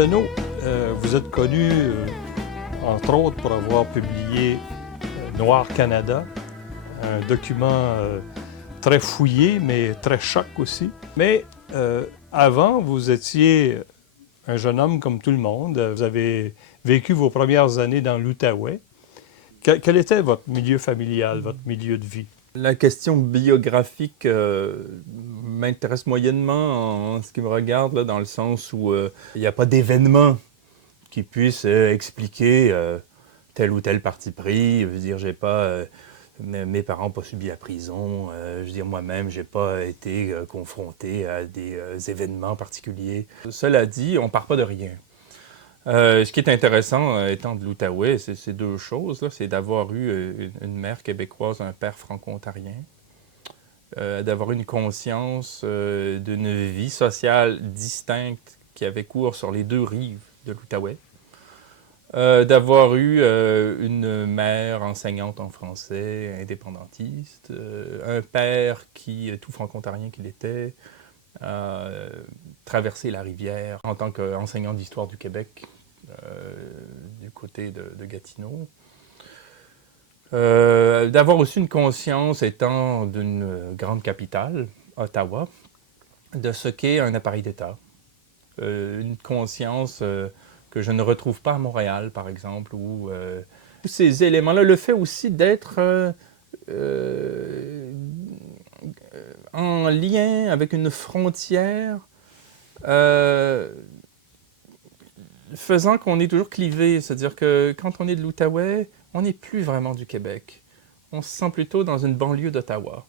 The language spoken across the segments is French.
Deneau, vous êtes connu, entre autres, pour avoir publié Noir Canada, un document très fouillé, mais très choc aussi. Mais avant, vous étiez un jeune homme comme tout le monde. Vous avez vécu vos premières années dans l'Outaouais. Quel était votre milieu familial, votre milieu de vie? La question biographique m'intéresse moyennement en ce qui me regarde, là, dans le sens où il n'y a pas d'événement qui puisse expliquer tel ou tel parti pris. Je veux dire, j'ai pas... mes parents n'ont pas subi la prison. Je veux dire, moi-même, j'ai pas été confronté à des événements particuliers. Cela dit, on part pas de rien. Ce qui est intéressant, étant de l'Outaouais, c'est deux choses. C'est d'avoir eu une mère québécoise, un père franco-ontarien, d'avoir une conscience d'une vie sociale distincte qui avait cours sur les deux rives de l'Outaouais, d'avoir eu une mère enseignante en français, indépendantiste, un père qui, tout franco-ontarien qu'il était, traversé la rivière en tant qu'enseignant d'histoire du Québec du côté de Gatineau. D'avoir aussi une conscience, étant d'une grande capitale, Ottawa, de ce qu'est un appareil d'État. Une conscience que je ne retrouve pas à Montréal, par exemple, où tous ces éléments-là, le fait aussi d'être en lien avec une frontière, faisant qu'on est toujours clivé, c'est-à-dire que quand on est de l'Outaouais, on n'est plus vraiment du Québec. On se sent plutôt dans une banlieue d'Ottawa.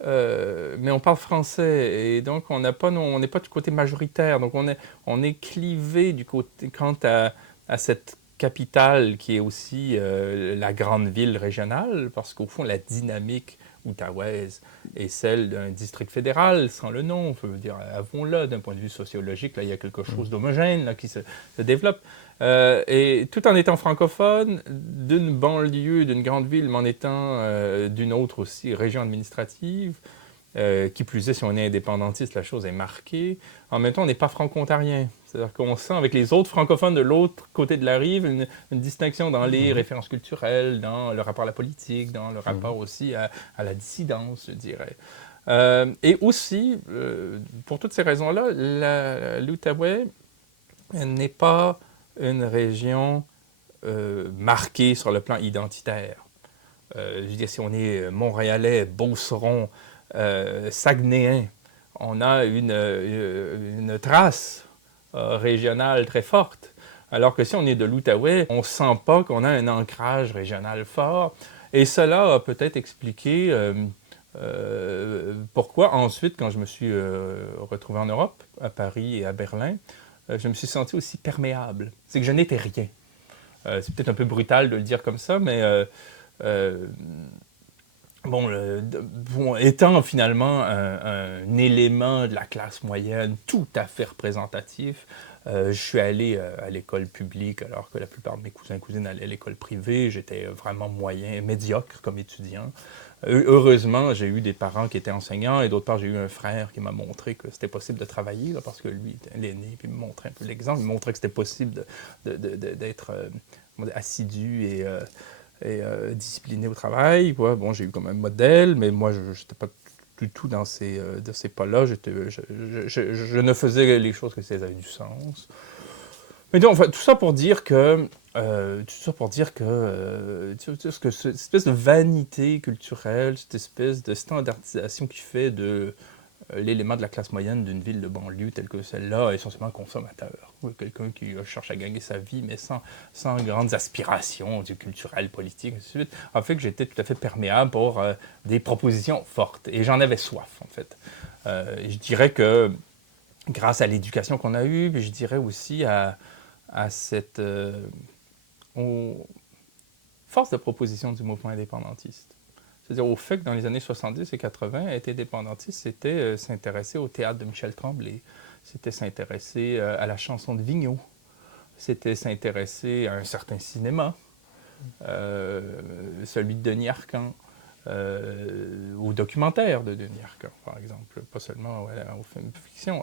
Mais on parle français et donc on n'est pas du côté majoritaire. Donc on est clivé du côté, quant à cette capitale qui est aussi la grande ville régionale, parce qu'au fond, la dynamique outaouaise est celle d'un district fédéral, sans le nom. On veut dire, avouons-le, d'un point de vue sociologique, là, il y a quelque chose d'homogène là, qui se développe. Et tout en étant francophone, d'une banlieue, d'une grande ville, mais en étant d'une autre aussi région administrative, qui plus est, si on est indépendantiste, la chose est marquée. En même temps, on n'est pas franco-ontarien. C'est-à-dire qu'on sent avec les autres francophones de l'autre côté de la rive une distinction dans les références culturelles, dans le rapport à la politique, dans le rapport aussi à la dissidence, je dirais. Et aussi, pour toutes ces raisons-là, l'Outaouais n'est pas une région marquée sur le plan identitaire. Je veux dire, si on est montréalais, beauceron, saguenéen, on a une trace régionale très forte. Alors que si on est de l'Outaouais, on ne sent pas qu'on a un ancrage régional fort. Et cela a peut-être expliqué pourquoi ensuite, quand je me suis retrouvé en Europe, à Paris et à Berlin, je me suis senti aussi perméable. C'est que je n'étais rien. C'est peut-être un peu brutal de le dire comme ça, mais étant finalement un élément de la classe moyenne tout à fait représentatif, je suis allé à l'école publique alors que la plupart de mes cousins et cousines allaient à l'école privée. J'étais vraiment moyen, médiocre comme étudiant. Heureusement, j'ai eu des parents qui étaient enseignants et d'autre part, j'ai eu un frère qui m'a montré que c'était possible de travailler là, parce que lui était l'aîné, puis il me montrait un peu l'exemple, il me montrait que c'était possible d'être assidu et discipliné au travail. Ouais, bon, j'ai eu comme un modèle, mais moi, je n'étais pas du tout dans ces pas-là. Je ne faisais les choses que si elles avaient du sens. Mais donc, enfin, tout ça pour dire que cette espèce de vanité culturelle, cette espèce de standardisation qui fait de l'élément de la classe moyenne d'une ville de banlieue telle que celle-là, essentiellement consommateur. Quelqu'un qui cherche à gagner sa vie, mais sans grandes aspirations du culturel, politique, ainsi de suite, a fait que j'étais tout à fait perméable pour des propositions fortes. Et j'en avais soif, en fait. Je dirais que grâce à l'éducation qu'on a eue, puis je dirais aussi à cette force de proposition du mouvement indépendantiste. C'est-à-dire au fait que dans les années 70 et 80, être indépendantiste, c'était s'intéresser au théâtre de Michel Tremblay, c'était s'intéresser à la chanson de Vigneault, c'était s'intéresser à un certain cinéma, celui de Denis Arcand, au documentaire de Denis Arcand, par exemple, pas seulement au film fiction,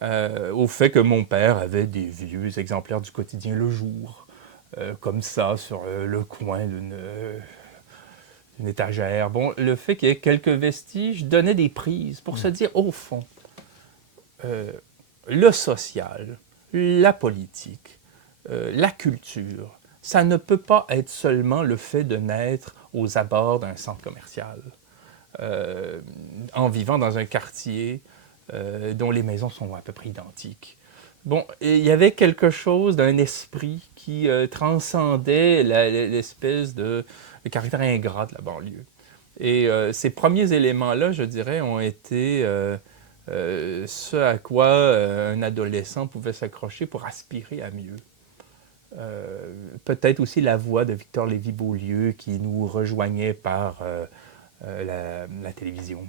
au fait que mon père avait des vieux exemplaires du quotidien Le Jour, comme ça, sur le coin d'une étagère. Bon, le fait qu'il y ait quelques vestiges donnait des prises pour se dire, au fond, le social, la politique, la culture, ça ne peut pas être seulement le fait de naître aux abords d'un centre commercial, en vivant dans un quartier dont les maisons sont à peu près identiques. Bon, il y avait quelque chose d'un esprit qui transcendait l'espèce de caractère ingrat de la banlieue. Et ces premiers éléments-là, je dirais, ont été ce à quoi un adolescent pouvait s'accrocher pour aspirer à mieux. Peut-être aussi la voix de Victor Lévy-Beaulieu qui nous rejoignait par la télévision.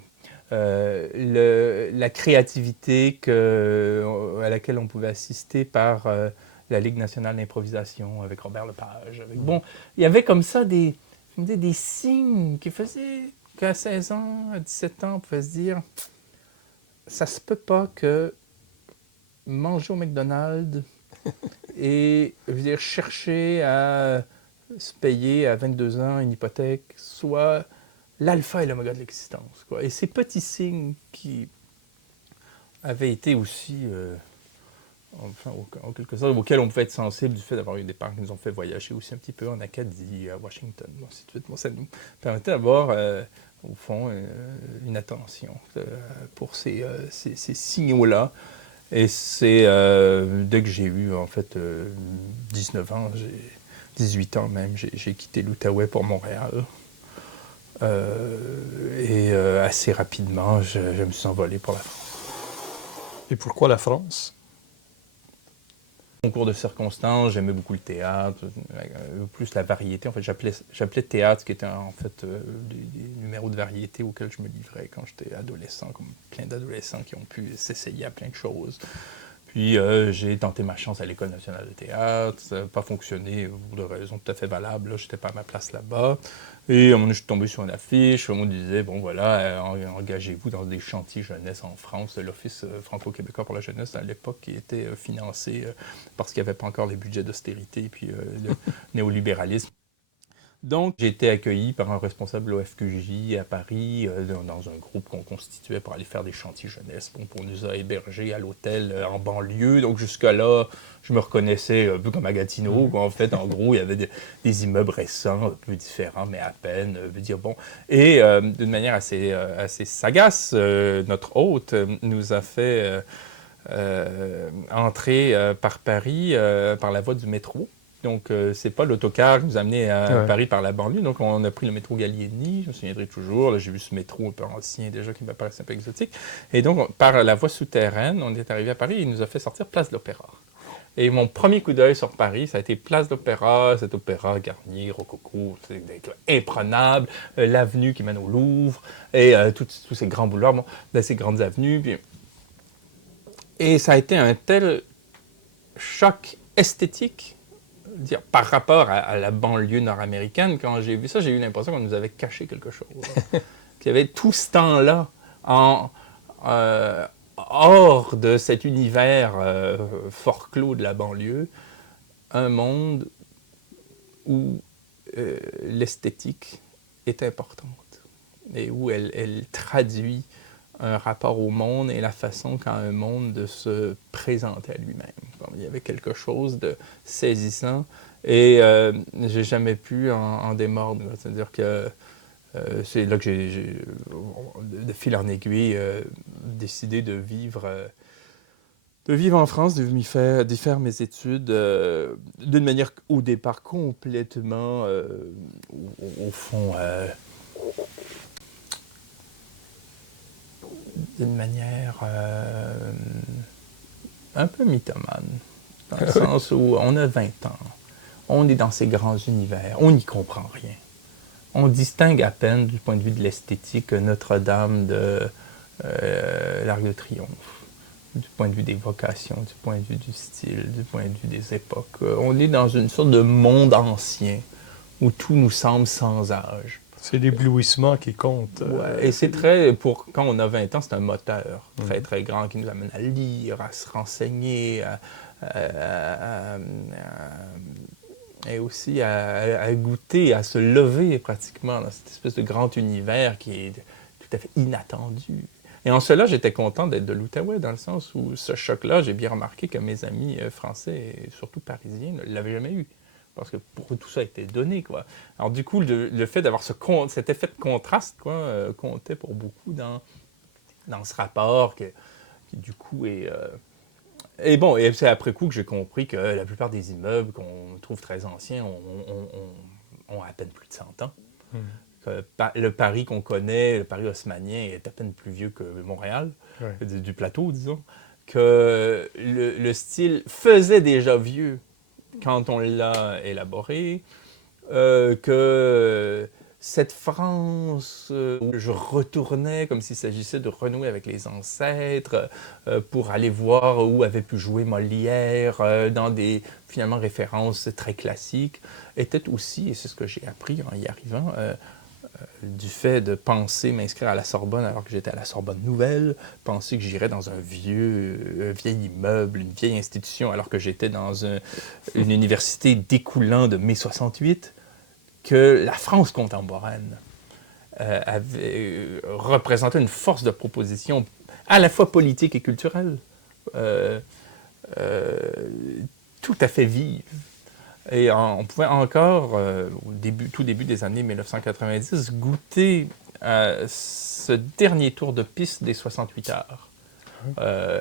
La créativité à laquelle on pouvait assister par la Ligue nationale d'improvisation avec Robert Lepage. Bon, il y avait comme ça des signes qui faisaient qu'à 16 ans, à 17 ans, on pouvait se dire ça se peut pas que manger au McDonald's et je veux dire, chercher à se payer à 22 ans une hypothèque soit l'alpha et l'oméga de l'existence, quoi. Et ces petits signes qui avaient été aussi, enfin, en quelque sorte, auxquels on pouvait être sensible du fait d'avoir eu des parents qui nous ont fait voyager aussi un petit peu en Acadie, à Washington, ainsi de suite. Bon, ça nous permettait d'avoir, au fond, une attention pour ces signaux-là. Et c'est dès que j'ai eu, en fait, 19 ans, 18 ans même, j'ai quitté l'Outaouais pour Montréal. Et assez rapidement, je me suis envolé pour la France. Et pourquoi la France? Au cours de circonstances, j'aimais beaucoup le théâtre, plus la variété. En fait, j'appelais théâtre, ce qui était en fait des numéros de variété auxquels je me livrais quand j'étais adolescent, comme plein d'adolescents qui ont pu s'essayer à plein de choses. Puis j'ai tenté ma chance à l'École nationale de théâtre, ça n'a pas fonctionné pour de raisons tout à fait valables, je n'étais pas à ma place là-bas. Et à un moment donné, je suis tombé sur une affiche, on me disait, bon voilà, engagez-vous dans des chantiers jeunesse en France, l'Office franco-québécois pour la jeunesse à l'époque qui était financé parce qu'il n'y avait pas encore les budgets d'austérité et puis le néolibéralisme. Donc, j'ai été accueilli par un responsable de l'OFQJ à Paris, dans un groupe qu'on constituait pour aller faire des chantiers jeunesse. Bon, on nous a hébergés à l'hôtel en banlieue. Donc, jusque-là, je me reconnaissais un peu comme à Gatineau. Quoi. En fait, en gros, il y avait des immeubles récents, un peu différents, mais à peine. Veux dire, bon. Et d'une manière assez sagace, notre hôte nous a fait entrer par Paris par la voie du métro. Donc, c'est pas l'autocar qui nous a amenés à Paris par la banlieue. Donc, on a pris le métro Gallieni, je me souviendrai toujours. Là, j'ai vu ce métro un peu ancien déjà qui m'apparaissait un peu exotique. Et donc, par la voie souterraine, on est arrivé à Paris et il nous a fait sortir Place de l'Opéra. Et mon premier coup d'œil sur Paris, ça a été Place de l'Opéra, cet opéra Garnier, Rococo, c'est imprenable, l'avenue qui mène au Louvre, et tous ces grands boulevards, bon, ces grandes avenues. Puis... Et ça a été un tel choc esthétique dire, par rapport à la banlieue nord-américaine, quand j'ai vu ça, j'ai eu l'impression qu'on nous avait caché quelque chose. Qu'il y avait tout ce temps-là hors de cet univers fort clos de la banlieue, un monde où l'esthétique est importante et où elle traduit un rapport au monde et la façon qu'a un monde de se présenter à lui-même. Bon, il y avait quelque chose de saisissant et j'ai jamais pu en démordre. C'est-à-dire que c'est là que j'ai de fil en aiguille, décidé de vivre en France, d'y faire mes études d'une manière au départ complètement, au fond... d'une manière un peu mythomane, dans le sens où on a 20 ans, on est dans ces grands univers, on n'y comprend rien. On distingue à peine, du point de vue de l'esthétique, Notre-Dame de l'Arc de Triomphe, du point de vue des vocations, du point de vue du style, du point de vue des époques. On est dans une sorte de monde ancien, où tout nous semble sans âge. C'est l'éblouissement qui compte. Ouais, et c'est très, quand on a 20 ans, c'est un moteur très, très grand qui nous amène à lire, à se renseigner, et aussi à goûter, à se lever pratiquement dans cette espèce de grand univers qui est tout à fait inattendu. Et en cela, j'étais content d'être de l'Outaouais, dans le sens où ce choc-là, j'ai bien remarqué que mes amis français, et surtout parisiens, ne l'avaient jamais eu. Parce que pour eux, tout ça a été donné, quoi. Alors du coup, le fait d'avoir cet effet de contraste, quoi, comptait pour beaucoup dans ce rapport qui, du coup, est... Et bon, et c'est après coup que j'ai compris que la plupart des immeubles qu'on trouve très anciens ont à peine plus de 100 ans. Le Paris qu'on connaît, le Paris haussmannien, est à peine plus vieux que Montréal, du plateau, disons. Que le style faisait déjà vieux quand on l'a élaboré, que cette France où je retournais comme s'il s'agissait de renouer avec les ancêtres pour aller voir où avait pu jouer Molière dans des, finalement, références très classiques, était aussi, et c'est ce que j'ai appris en y arrivant, du fait de penser m'inscrire à la Sorbonne alors que j'étais à la Sorbonne Nouvelle, penser que j'irais dans un vieil immeuble, une vieille institution, alors que j'étais dans une université découlant de mai 68, que la France contemporaine représentait une force de proposition à la fois politique et culturelle, tout à fait vive. Et on pouvait encore, tout début des années 1990, goûter à ce dernier tour de piste des 68 heures.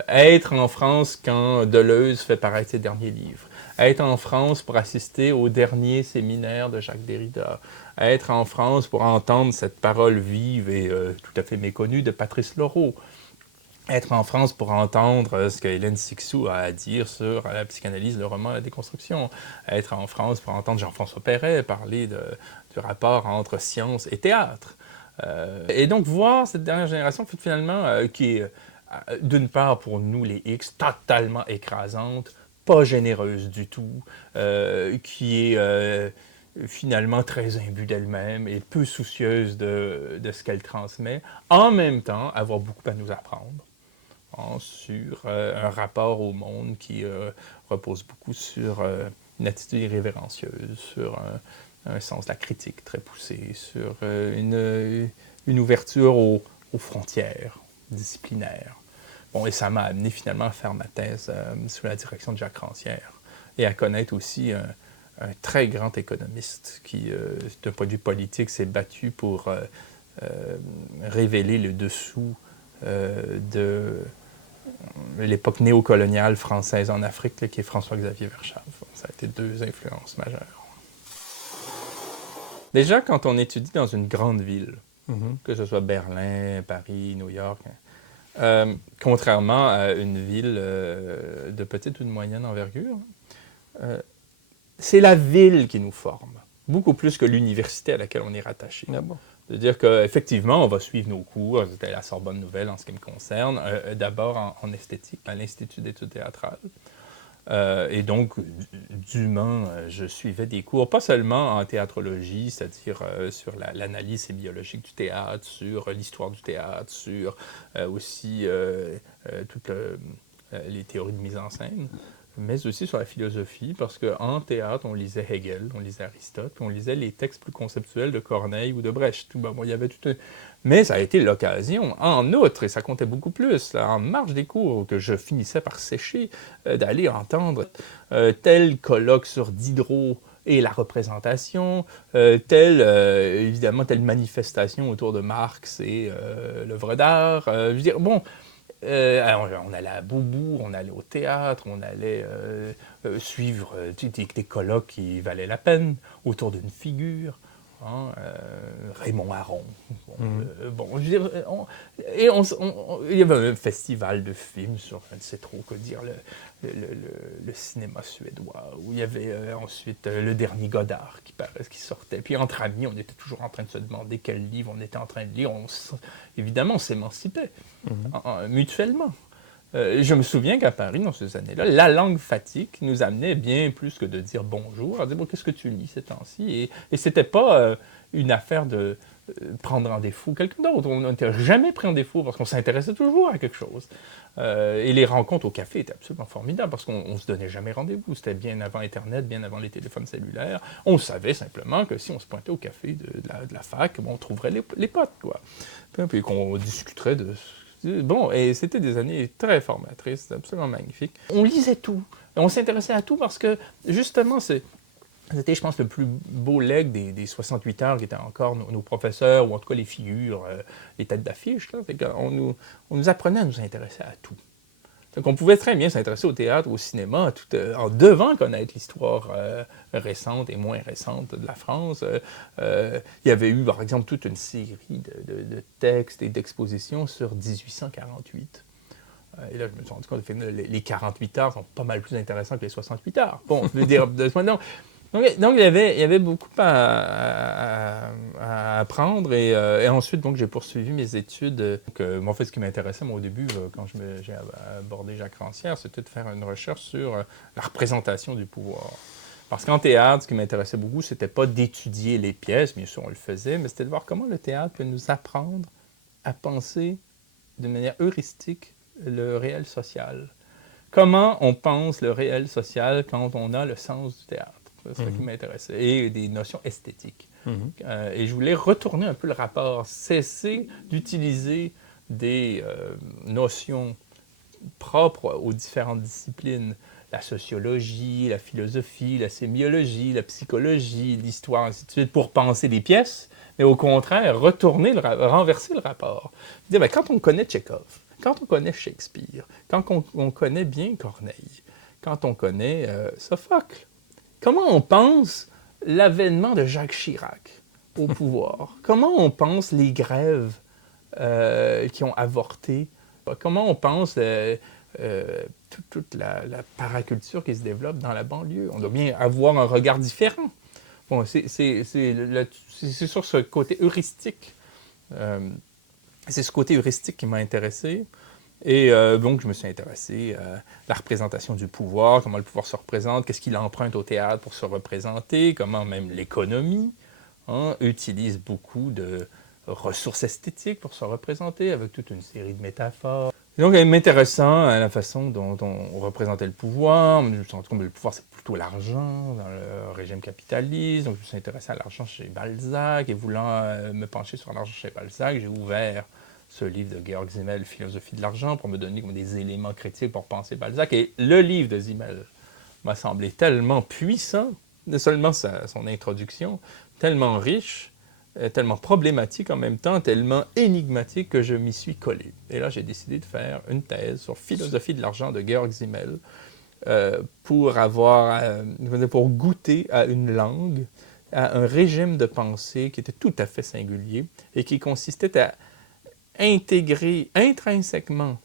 Être en France quand Deleuze fait paraître ses derniers livres. Être en France pour assister au dernier séminaire de Jacques Derrida. Être en France pour entendre cette parole vive et tout à fait méconnue de Patrice Lораult. Être en France pour entendre ce que Hélène Cixous a à dire sur la psychanalyse, le roman, la déconstruction. Être en France pour entendre Jean-François Perret parler du rapport entre science et théâtre. Et donc voir cette dernière génération, finalement, qui est, d'une part pour nous les X, totalement écrasante, pas généreuse du tout, qui est finalement très imbue d'elle-même et peu soucieuse de ce qu'elle transmet, en même temps avoir beaucoup à nous apprendre. Sur un rapport au monde qui repose beaucoup sur une attitude irrévérencieuse, sur un sens de la critique très poussé, sur une ouverture aux frontières disciplinaires. Bon, et ça m'a amené finalement à faire ma thèse sous la direction de Jacques Rancière et à connaître aussi un très grand économiste qui, d'un point de vue politique, s'est battu pour révéler le dessous de l'époque néocoloniale française en Afrique, là, qui est François-Xavier Verschaff. Ça a été deux influences majeures. Déjà, quand on étudie dans une grande ville, que ce soit Berlin, Paris, New York, contrairement à une ville de petite ou de moyenne envergure, c'est la ville qui nous forme, beaucoup plus que l'université à laquelle on est rattaché. Ah bon? C'est-à-dire qu'effectivement, on va suivre nos cours. J'étais à la Sorbonne Nouvelle en ce qui me concerne, d'abord en esthétique, à l'Institut d'études théâtrales. Et donc, dûment, je suivais des cours, pas seulement en théâtrologie, c'est-à-dire sur l'analyse sémiologique du théâtre, sur l'histoire du théâtre, sur aussi toutes les théories de mise en scène, mais aussi sur la philosophie, parce qu'en théâtre, on lisait Hegel, on lisait Aristote, puis on lisait les textes plus conceptuels de Corneille ou de Brecht. Bon, il y avait tout un... Mais ça a été l'occasion, en outre, et ça comptait beaucoup plus, là, en marge des cours, que je finissais par sécher, d'aller entendre tel colloque sur Diderot et la représentation, évidemment, telle manifestation autour de Marx et l'œuvre d'art. Je veux dire, bon... on allait à Beaubourg, on allait au théâtre, on allait suivre des colloques qui valaient la peine autour d'une figure. Raymond Aron. Bon, je veux dire, il y avait un festival de films sur, je ne sais trop quoi dire, le cinéma suédois, où il y avait ensuite le dernier Godard qui sortait. Puis entre amis, on était toujours en train de se demander quel livre on était en train de lire. Évidemment, on s'émancipait mutuellement. Je me souviens qu'à Paris, dans ces années-là, la langue fatigue nous amenait bien plus que de dire bonjour, à dire bon, qu'est-ce que tu lis ces temps-ci? Et c'était pas une affaire de prendre en défaut quelqu'un d'autre. On n'était jamais pris en défaut parce qu'on s'intéressait toujours à quelque chose. Et les rencontres au café étaient absolument formidables parce qu'on ne se donnait jamais rendez-vous. C'était bien avant Internet, bien avant les téléphones cellulaires. On savait simplement que si on se pointait au café de la fac, bon, on trouverait les potes, quoi. Puis qu'on discuterait de... Bon, et c'était des années très formatrices, c'était absolument magnifique. On lisait tout. On s'intéressait à tout parce que, justement, c'était, je pense, le plus beau legs des 68 heures qui étaient encore nos professeurs, ou en tout cas les figures, les têtes d'affiche. On nous apprenait à nous intéresser à tout. Donc on pouvait très bien s'intéresser au théâtre, au cinéma, tout, en devant connaître l'histoire récente et moins récente de la France. Il y avait eu, par exemple, toute une série de textes et d'expositions sur 1848. Et là, je me suis rendu compte que les 48 heures sont pas mal plus intéressants que les 68 heures. Bon, je veux dire, de ce point de vue, donc il y avait beaucoup à apprendre et ensuite donc j'ai poursuivi mes études. Donc, en fait, ce qui m'intéressait moi au début quand j'ai abordé Jacques Rancière, c'était de faire une recherche sur la représentation du pouvoir. Parce qu'en théâtre, ce qui m'intéressait beaucoup, c'était pas d'étudier les pièces, bien sûr on le faisait, mais c'était de voir comment le théâtre peut nous apprendre à penser de manière heuristique le réel social. Comment on pense le réel social quand on a le sens du théâtre. C'est ça qui m'intéressait. Et des notions esthétiques. Et je voulais retourner un peu le rapport, cesser d'utiliser des notions propres aux différentes disciplines, la sociologie, la philosophie, la sémiologie, la psychologie, l'histoire, ainsi de suite, pour penser des pièces, mais au contraire, renverser le rapport. Dire, ben, quand on connaît Tchekhov, quand on connaît Shakespeare, quand on connaît bien Corneille, quand on connaît Sophocle, comment on pense l'avènement de Jacques Chirac au pouvoir? Comment on pense les grèves qui ont avorté? Comment on pense toute la paraculture qui se développe dans la banlieue? On doit bien avoir un regard différent. Bon, c'est sur ce côté heuristique. C'est ce côté heuristique qui m'a intéressé. Et donc, je me suis intéressé à la représentation du pouvoir, comment le pouvoir se représente, qu'est-ce qu'il emprunte au théâtre pour se représenter, comment même l'économie utilise beaucoup de ressources esthétiques pour se représenter, avec toute une série de métaphores. Et donc, m'intéressant à la façon dont on représentait le pouvoir, je me suis rendu compte que le pouvoir, c'est plutôt l'argent dans le régime capitaliste. Donc, je me suis intéressé à l'argent chez Balzac, et voulant me pencher sur l'argent chez Balzac, j'ai ouvert ce livre de Georg Simmel, Philosophie de l'argent, pour me donner comme des éléments critiques pour penser Balzac. Et le livre de Simmel m'a semblé tellement puissant, seulement son introduction, tellement riche, tellement problématique en même temps, tellement énigmatique que je m'y suis collé. Et là, j'ai décidé de faire une thèse sur Philosophie de l'argent de Georg Simmel pour goûter à une langue, à un régime de pensée qui était tout à fait singulier et qui consistait à intégrer intrinsèquement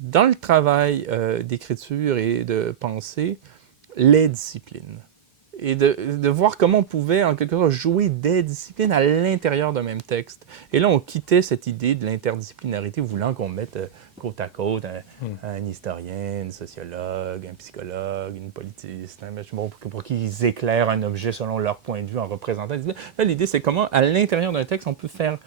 dans le travail d'écriture et de pensée les disciplines. Et de voir comment on pouvait, en quelque sorte, jouer des disciplines à l'intérieur d'un même texte. Et là, on quittait cette idée de l'interdisciplinarité, voulant qu'on mette côte à côte un historien, une sociologue, un psychologue, une politiste, pour qu'ils éclairent un objet selon leur point de vue en représentant. Là, l'idée, c'est comment, à l'intérieur d'un texte, on peut faire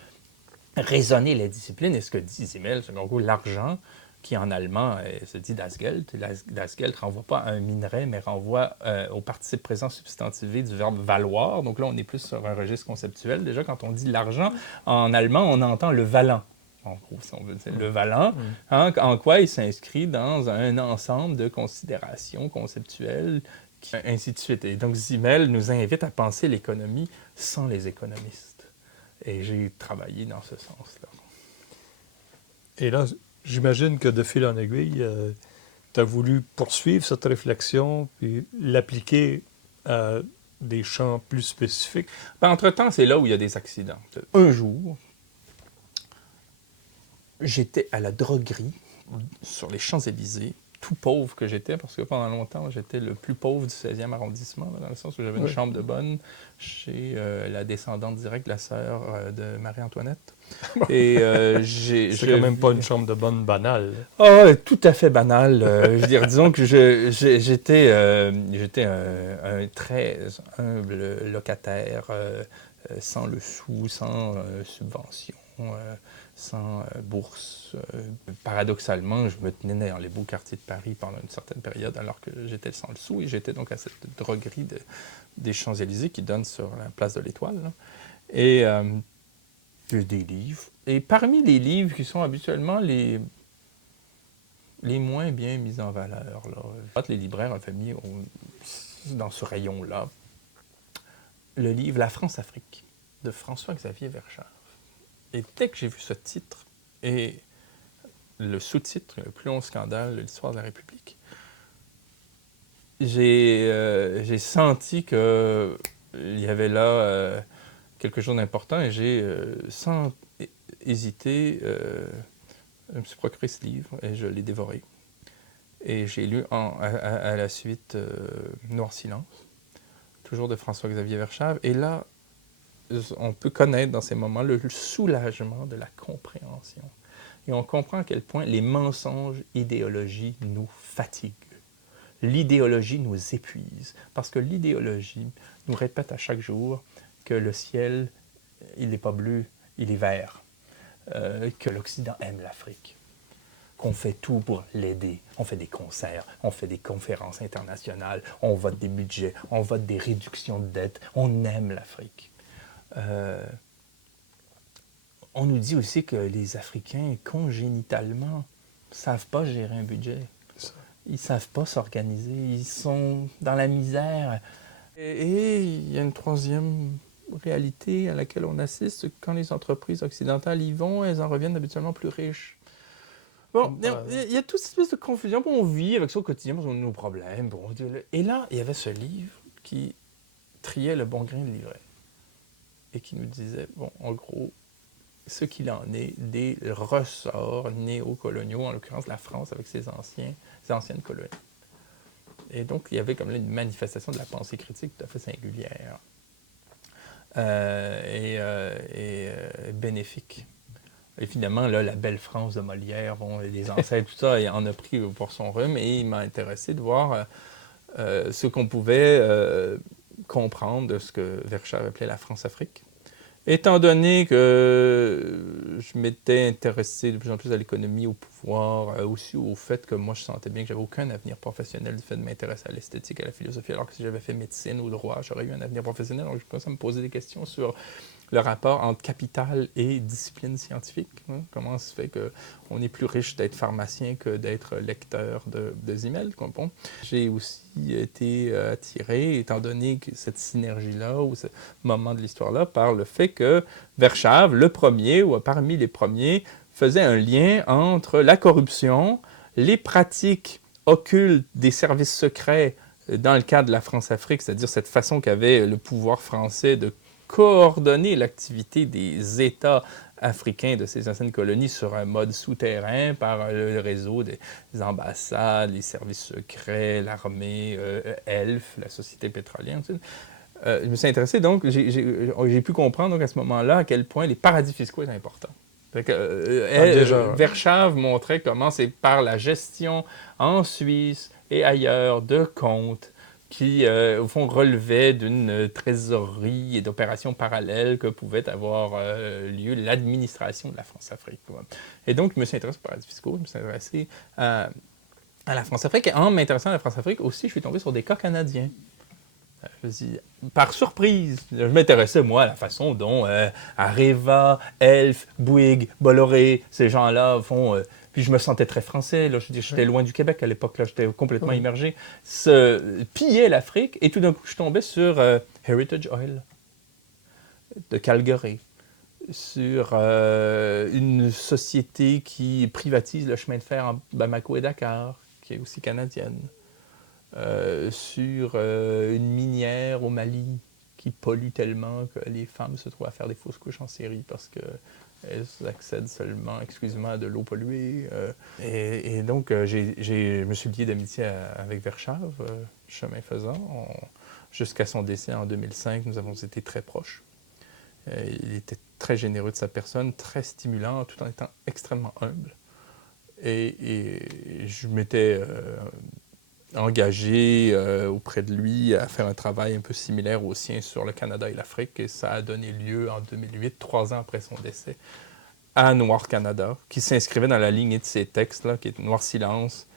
raisonner les disciplines. Et ce que dit Simmel, c'est en gros l'argent, qui en allemand se dit das Geld. Das Geld ne renvoie pas à un minerai, mais renvoie au participe présent substantivé du verbe valoir. Donc là, on est plus sur un registre conceptuel. Déjà, quand on dit l'argent, en allemand, on entend le valant. En gros, si on veut dire le valant, en quoi il s'inscrit dans un ensemble de considérations conceptuelles, ainsi de suite. Et donc, Simmel nous invite à penser l'économie sans les économistes. Et j'ai travaillé dans ce sens-là. Et là, j'imagine que de fil en aiguille, tu as voulu poursuivre cette réflexion puis l'appliquer à des champs plus spécifiques. Entre-temps, c'est là où il y a des accidents. Un jour, j'étais à la droguerie sur les Champs-Élysées tout pauvre que j'étais, parce que pendant longtemps, j'étais le plus pauvre du 16e arrondissement, là, dans le sens où j'avais une chambre de bonne chez la descendante directe de la sœur de Marie-Antoinette. Et C'est quand même pas une chambre de bonne banale. Ah, tout à fait banal. Je veux dire, disons que j'étais un très humble locataire, sans le sou, sans subvention, sans bourse. Paradoxalement, je me tenais dans les beaux quartiers de Paris pendant une certaine période, alors que j'étais sans le sou, et j'étais donc à cette droguerie des Champs-Élysées qui donne sur la place de l'Étoile, là. Et des livres. Et parmi les livres qui sont habituellement les moins bien mis en valeur, là, les libraires avaient mis dans ce rayon-là le livre La France-Afrique de François-Xavier Verschaff. Et dès que j'ai vu ce titre et le sous-titre, le plus long scandale de l'histoire de la République, j'ai senti qu'il y avait là quelque chose d'important, et j'ai, sans hésiter, je me suis procuré ce livre et je l'ai dévoré. Et j'ai lu à la suite Noir Silence, toujours de François-Xavier Verschaff. Et là, on peut connaître dans ces moments le soulagement de la compréhension. Et on comprend à quel point les mensonges idéologie nous fatiguent. L'idéologie nous épuise, parce que l'idéologie nous répète à chaque jour que le ciel, il n'est pas bleu, il est vert, que l'Occident aime l'Afrique, qu'on fait tout pour l'aider. On fait des concerts, on fait des conférences internationales, on vote des budgets, on vote des réductions de dettes, on aime l'Afrique. On nous dit aussi que les Africains, congénitalement, ne savent pas gérer un budget. Ils ne savent pas s'organiser. Ils sont dans la misère. Et il y a une troisième réalité à laquelle on assiste. Quand les entreprises occidentales y vont, elles en reviennent habituellement plus riches. Bon, il y a toute cette espèce de confusion. Bon, on vit avec ça au quotidien, parce qu'on a nos problèmes. Bon, et là, il y avait ce livre qui triait le bon grain de livret et qui nous disait, bon, en gros, ce qu'il en est des ressorts néocoloniaux, en l'occurrence la France avec ses anciennes colonies. Et donc, il y avait comme là une manifestation de la pensée critique tout à fait singulière et bénéfique. Évidemment, là, la belle France de Molière, bon, les ancêtres, tout ça, il en a pris pour son rhume, et il m'a intéressé de voir ce qu'on pouvait comprendre de ce que Verschaff appelait la France-Afrique. Étant donné que je m'étais intéressé de plus en plus à l'économie, au pouvoir, aussi au fait que moi je sentais bien que j'avais aucun avenir professionnel du fait de m'intéresser à l'esthétique, à la philosophie, alors que si j'avais fait médecine ou droit, j'aurais eu un avenir professionnel. Donc je commençais à me poser des questions sur le rapport entre capital et discipline scientifique. Hein? Comment se fait qu'on est plus riche d'être pharmacien que d'être lecteur de Zimel? Bon. J'ai aussi été attiré, étant donné que cette synergie-là, ou ce moment de l'histoire-là, par le fait que Verschaff, le premier, ou parmi les premiers, faisait un lien entre la corruption, les pratiques occultes des services secrets dans le cadre de la France-Afrique, c'est-à-dire cette façon qu'avait le pouvoir français de coordonner l'activité des États africains de ces anciennes colonies sur un mode souterrain par le réseau des ambassades, les services secrets, l'armée, ELF, la société pétrolière. Je me suis intéressé, donc j'ai pu comprendre donc, à ce moment-là à quel point les paradis fiscaux étaient importants. Verschaff montrait comment c'est par la gestion en Suisse et ailleurs de comptes qui, au fond, relevait d'une trésorerie et d'opérations parallèles que pouvait avoir lieu l'administration de la France-Afrique. Et donc, je me suis intéressé aux paradis fiscaux, je me suis intéressé à la France-Afrique. Et en m'intéressant à la France-Afrique aussi, je suis tombé sur des cas canadiens. Je me dis, par surprise, je m'intéressais, moi, à la façon dont Areva, Elf, Bouygues, Bolloré, ces gens-là font... puis je me sentais très français, là, je veux dire, j'étais loin du Québec à l'époque, là, j'étais complètement immergé, se pillaient l'Afrique, et tout d'un coup, je tombais sur Heritage Oil de Calgary, sur une société qui privatise le chemin de fer en Bamako et Dakar, qui est aussi canadienne. Sur une minière au Mali qui pollue tellement que les femmes se trouvent à faire des fausses couches en série parce que Elles accèdent seulement, exclusivement à de l'eau polluée. Et donc, je me suis lié d'amitié avec Verschave, chemin faisant. Jusqu'à son décès en 2005, nous avons été très proches. Il était très généreux de sa personne, très stimulant, tout en étant extrêmement humble. Et je m'étais engagé auprès de lui à faire un travail un peu similaire au sien sur le Canada et l'Afrique. Et ça a donné lieu en 2008, 3 ans après son décès, à Noir Canada, qui s'inscrivait dans la lignée de ses textes, là, qui est Noir Silence.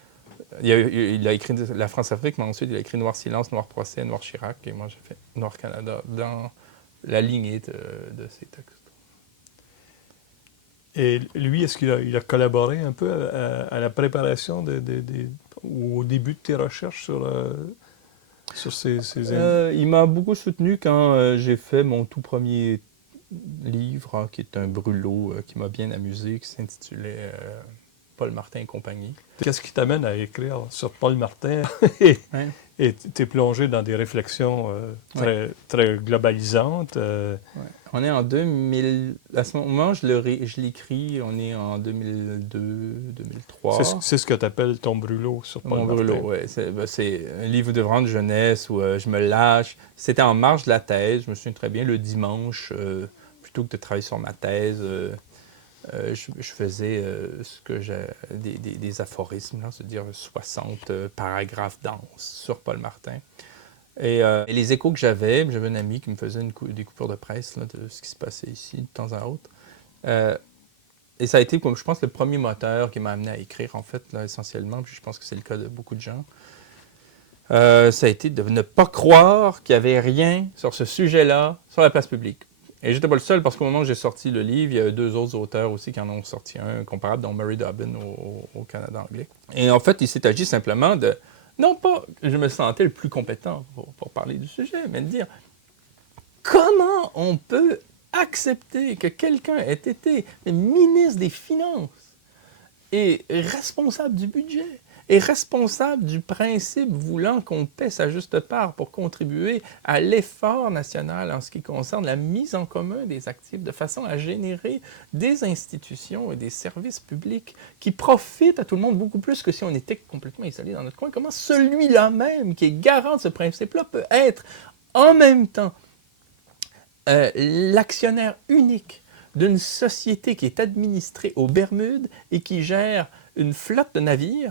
Il a écrit La France-Afrique, mais ensuite il a écrit Noir Silence, Noir Procès, Noir Chirac. Et moi, j'ai fait Noir Canada dans la lignée de ces textes. Et lui, est-ce qu'il a collaboré un peu à la préparation ou au début de tes recherches sur ces Il m'a beaucoup soutenu quand j'ai fait mon tout premier livre, hein, qui est un brûlot qui m'a bien amusé, qui s'intitulait Paul Martin et compagnie. Qu'est-ce qui t'amène à écrire sur Paul Martin et Ouais. t'es plongé dans des réflexions très globalisantes. On est en 2000... À ce moment, je l'écris, on est en 2002, 2003. C'est ce que tu appelles ton brûlot sur Paul Martin. Mon brûlot, oui. C'est un livre de grande jeunesse où je me lâche. C'était en marge de la thèse, je me souviens très bien, le dimanche, plutôt que de travailler sur ma thèse, je faisais des aphorismes, là, c'est-à-dire 60 paragraphes denses sur Paul Martin. Et les échos que j'avais un ami qui me faisait des coupures de presse là, de ce qui se passait ici de temps à autre. Et ça a été, comme je pense, le premier moteur qui m'a amené à écrire, en fait, là, essentiellement. Puis je pense que c'est le cas de beaucoup de gens. Ça a été de ne pas croire qu'il n'y avait rien sur ce sujet-là sur la place publique. Et j'étais pas le seul, parce qu'au moment où j'ai sorti le livre, il y a 2 autres auteurs aussi qui en ont sorti un comparable, dont Murray Dobbin au Canada anglais. Et en fait, il s'est agi simplement de... Non pas que je me sentais le plus compétent pour parler du sujet, mais de dire comment on peut accepter que quelqu'un ait été ministre des Finances et responsable du budget et responsable du principe voulant qu'on paie sa juste part pour contribuer à l'effort national en ce qui concerne la mise en commun des actifs de façon à générer des institutions et des services publics qui profitent à tout le monde beaucoup plus que si on était complètement isolé dans notre coin. Comment celui-là même, qui est garant de ce principe-là, peut être en même temps l'actionnaire unique d'une société qui est administrée aux Bermudes et qui gère une flotte de navires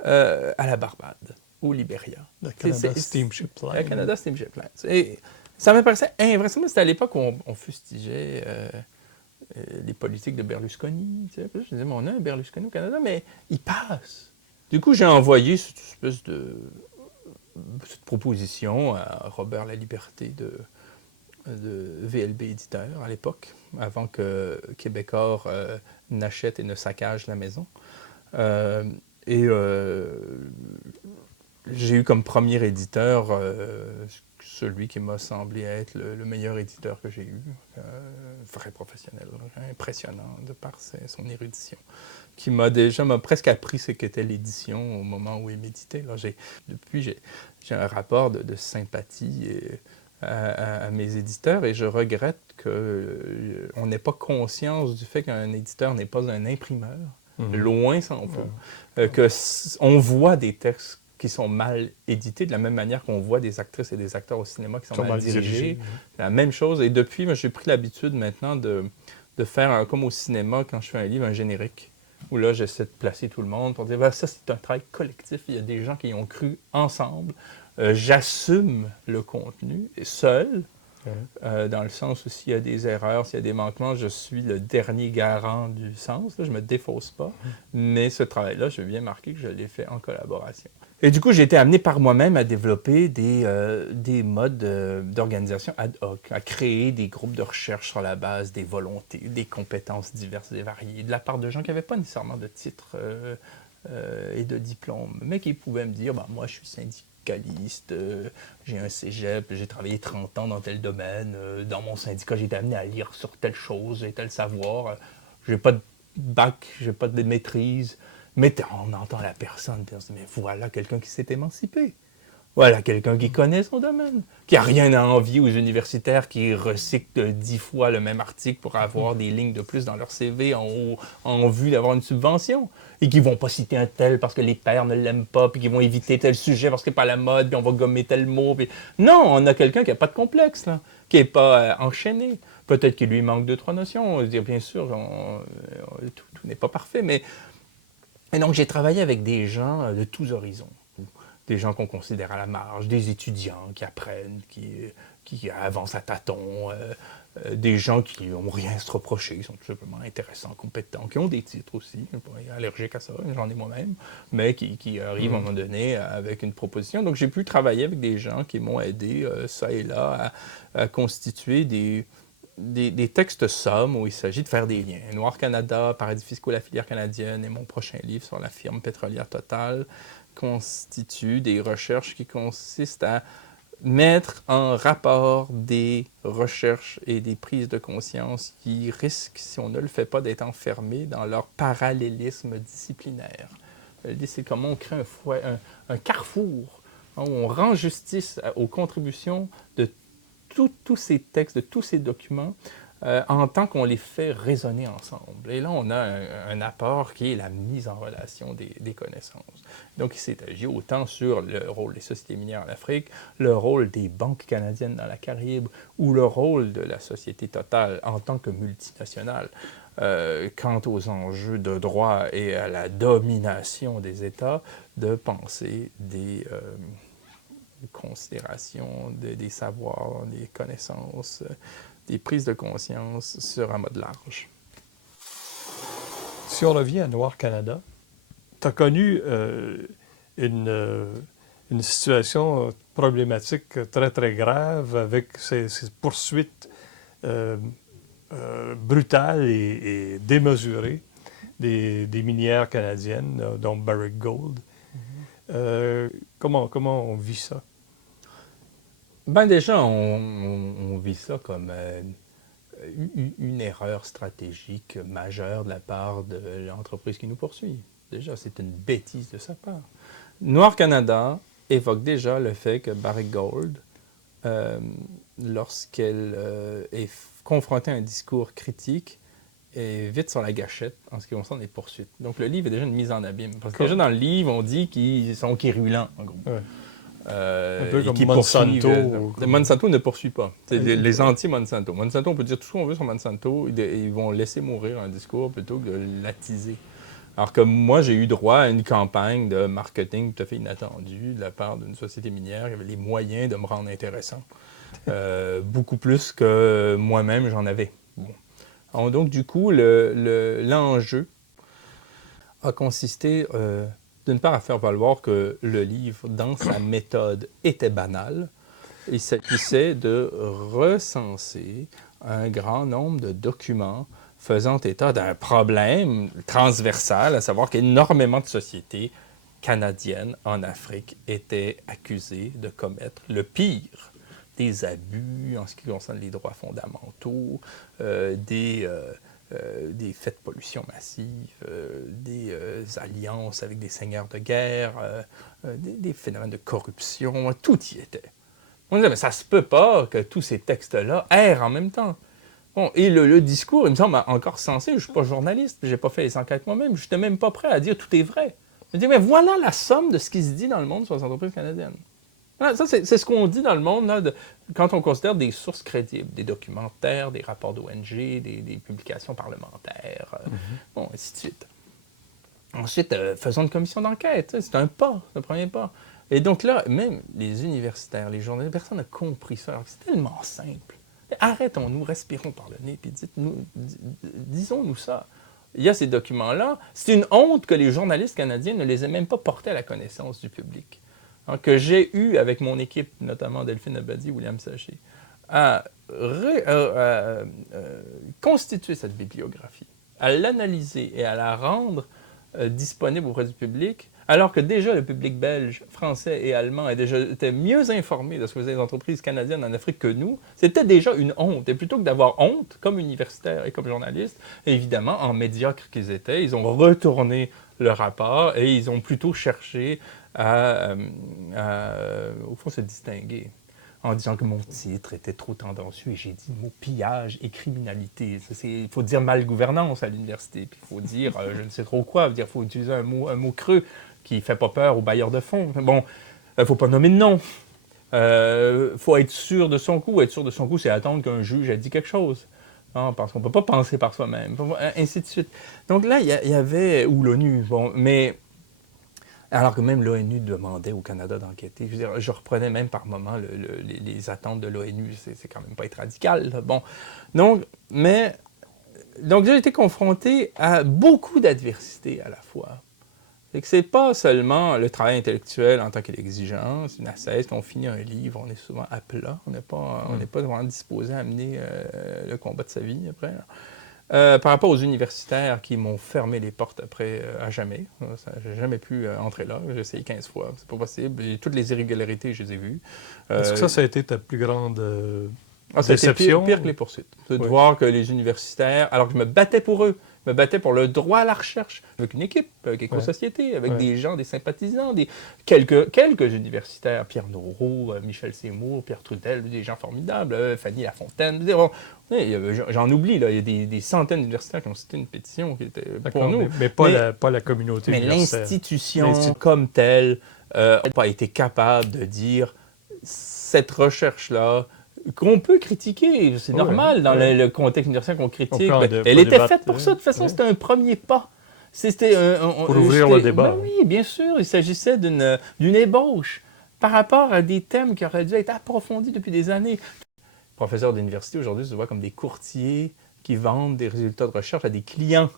à la Barbade, au Libéria. Le Canada Steamship Line. Le Canada Steamship Line. Et ça me paraissait invraisemblable. C'était à l'époque où on fustigeait les politiques de Berlusconi. Tu sais. Je disais, mais on a un Berlusconi au Canada, mais il passe. Du coup, j'ai envoyé cette espèce de cette proposition à Robert Laliberté de VLB Éditeur à l'époque, avant que Québécois n'achète et ne saccage la maison. J'ai eu comme premier éditeur celui qui m'a semblé être le meilleur éditeur que j'ai eu, vrai professionnel, impressionnant de par son érudition, qui m'a presque appris ce qu'était l'édition au moment où il m'éditait. Là, j'ai un rapport de sympathie à mes éditeurs et je regrette qu'on n'ait pas conscience du fait qu'un éditeur n'est pas un imprimeur. Loin s'en faut. On voit des textes qui sont mal édités de la même manière qu'on voit des actrices et des acteurs au cinéma qui sont mal dirigés. La même chose. Et depuis, j'ai pris l'habitude maintenant de faire, comme au cinéma, quand je fais un livre, un générique, où là, j'essaie de placer tout le monde pour dire, ça, c'est un travail collectif. Il y a des gens qui y ont cru ensemble. J'assume le contenu seul. Dans le sens où s'il y a des erreurs, s'il y a des manquements, je suis le dernier garant du sens. Là, je ne me défausse pas. Mais ce travail-là, je veux bien marquer que je l'ai fait en collaboration. Et du coup, j'ai été amené par moi-même à développer des modes d'organisation ad hoc, à créer des groupes de recherche sur la base des volontés, des compétences diverses et variées, de la part de gens qui n'avaient pas nécessairement de titre et de diplôme, mais qui pouvaient me dire, moi, je suis syndicaliste, j'ai un cégep, j'ai travaillé 30 ans dans tel domaine, dans mon syndicat, j'ai été amené à lire sur telle chose, j'ai tel savoir, j'ai pas de bac, j'ai pas de maîtrise, mais on entend la personne, puis on se dit, mais voilà quelqu'un qui s'est émancipé. Voilà, quelqu'un qui connaît son domaine, qui n'a rien à envier aux universitaires qui recyclent 10 fois le même article pour avoir des lignes de plus dans leur CV en vue d'avoir une subvention. Et qui ne vont pas citer un tel parce que les pairs ne l'aiment pas, puis qui vont éviter tel sujet parce que c'est pas la mode, puis on va gommer tel mot. Puis... Non, on a quelqu'un qui n'a pas de complexe, là, qui n'est pas enchaîné. Peut-être qu'il lui manque 2-3 notions. Bien sûr, tout n'est pas parfait, mais... Et donc, j'ai travaillé avec des gens de tous horizons. Des gens qu'on considère à la marge, des étudiants qui apprennent, qui avancent à tâtons, des gens qui n'ont rien à se reprocher, qui sont tout simplement intéressants, compétents, qui ont des titres aussi, je ne suis pas allergique à ça, j'en ai moi-même, mais qui arrivent à un moment donné avec une proposition. Donc j'ai pu travailler avec des gens qui m'ont aidé, ça et là, à constituer des textes sommes où il s'agit de faire des liens. Noir Canada, Paradis fiscaux, la filière canadienne et mon prochain livre sur la firme pétrolière Total constituent des recherches qui consistent à mettre en rapport des recherches et des prises de conscience qui risquent, si on ne le fait pas, d'être enfermées dans leur parallélisme disciplinaire. C'est comment on crée un carrefour, où on rend justice aux contributions de tous ces textes, de tous ces documents, en tant qu'on les fait résonner ensemble. Et là, on a un apport qui est la mise en relation des connaissances. Donc, il s'est agi autant sur le rôle des sociétés minières en Afrique, le rôle des banques canadiennes dans la Caraïbe, ou le rôle de la société Total en tant que multinationale. Quant aux enjeux de droit et à la domination des États, de penser des considérations, des savoirs, des connaissances, des prises de conscience sur un mode large. Si on revient à Noir Canada, tu as connu une situation problématique très, très grave avec ces poursuites brutales et démesurées des minières canadiennes, dont Barrick Gold. Comment on vit ça? Ben déjà, on vit ça comme une erreur stratégique majeure de la part de l'entreprise qui nous poursuit. Déjà, c'est une bêtise de sa part. Noir Canada évoque déjà le fait que Barrick Gold, lorsqu'elle est confrontée à un discours critique, est vite sur la gâchette en ce qui concerne les poursuites. Donc le livre est déjà une mise en abîme. Parce que déjà dans le livre, on dit qu'ils sont quérulents, en gros. Ouais. Un peu comme Monsanto. Monsanto ne poursuit pas. Les anti-Monsanto. Monsanto, on peut dire tout ce qu'on veut sur Monsanto, ils vont laisser mourir un discours plutôt que de l'attiser. Alors que moi, j'ai eu droit à une campagne de marketing tout à fait inattendue de la part d'une société minière qui avait les moyens de me rendre intéressant. Beaucoup plus que moi-même, j'en avais. Bon. Alors, donc, du coup, l'enjeu a consisté... d'une part, à faire valoir que le livre, dans sa méthode, était banal. Il s'agissait de recenser un grand nombre de documents faisant état d'un problème transversal, à savoir qu'énormément de sociétés canadiennes en Afrique étaient accusées de commettre le pire des abus en ce qui concerne les droits fondamentaux, des faits de pollution massive, des alliances avec des seigneurs de guerre, des phénomènes de corruption, tout y était. On disait, mais ça se peut pas que tous ces textes-là errent en même temps. Bon, et le discours, il me semble encore sensé. Je ne suis pas journaliste, je n'ai pas fait les enquêtes moi-même, je n'étais même pas prêt à dire tout est vrai. Je me dis, mais voilà la somme de ce qui se dit dans le monde sur les entreprises canadiennes. Voilà, ça, c'est ce qu'on dit dans le monde là, quand on considère des sources crédibles, des documentaires, des rapports d'ONG, des publications parlementaires, bon, ainsi de suite. Ensuite, faisons une commission d'enquête. C'est un pas, le premier pas. Et donc là, même les universitaires, les journalistes, personne n'a compris ça. Alors que c'est tellement simple. Arrêtons-nous, respirons par le nez, puis disons-nous ça. Il y a ces documents-là. C'est une honte que les journalistes canadiens ne les aient même pas portés à la connaissance du public. Hein, que j'ai eu avec mon équipe, notamment Delphine Abadi, William Saché, à constituer cette bibliographie, à l'analyser et à la rendre disponible auprès du public, alors que déjà le public belge, français et allemand était mieux informé de ce que faisaient les entreprises canadiennes en Afrique que nous. C'était déjà une honte. Et plutôt que d'avoir honte, comme universitaires et comme journalistes, évidemment, en médiocres qu'ils étaient, ils ont retourné le rapport et ils ont plutôt cherché au fond, se distinguer en disant que mon titre était trop tendancieux et j'ai dit le mot pillage et criminalité. Il faut dire malgouvernance à l'université, puis il faut dire je ne sais trop quoi, il faut utiliser un mot creux qui ne fait pas peur aux bailleurs de fonds. Bon, il ne faut pas nommer de nom. Faut être sûr de son coup. Être sûr de son coup, c'est attendre qu'un juge ait dit quelque chose. Non, parce qu'on ne peut pas penser par soi-même, ainsi de suite. Donc là, il y avait, ou l'ONU, bon, mais alors que même l'ONU demandait au Canada d'enquêter. Je veux dire, je reprenais même par moments les attentes de l'ONU. C'est quand même pas être radical. Là. Bon, donc j'ai été confronté à beaucoup d'adversités à la fois. C'est que c'est pas seulement le travail intellectuel en tant qu'exigence, une assise, on finit un livre, on est souvent à plat, on n'est pas vraiment disposé à mener le combat de sa vie après. Par rapport aux universitaires qui m'ont fermé les portes après à jamais, je n'ai jamais pu entrer là, j'ai essayé 15 fois, c'est pas possible, et toutes les irrégularités, je les ai vues. Est-ce que ça a été ta plus grande C'était déception? pire que les poursuites. De voir que les universitaires, alors que je me battais pour eux, je me battais pour le droit à la recherche, avec une équipe, avec Éco-Société, avec des gens, des sympathisants, quelques universitaires, Pierre Noreau, Michel Seymour, Pierre Trudel, des gens formidables, Fanny Lafontaine, j'en oublie, là, il y a des centaines d'universitaires qui ont cité une pétition qui était pour nous. Mais pas la communauté universitaire. Mais l'institution comme telle n'a pas été capable de dire cette recherche-là, qu'on peut critiquer, c'est normal dans le contexte universitaire qu'on critique. Elle était faite pour ça, de toute façon, c'était un premier pas. Pour ouvrir le débat. Ben oui, bien sûr, il s'agissait d'une ébauche par rapport à des thèmes qui auraient dû être approfondis depuis des années. Les professeurs d'université aujourd'hui se voient comme des courtiers qui vendent des résultats de recherche à des clients.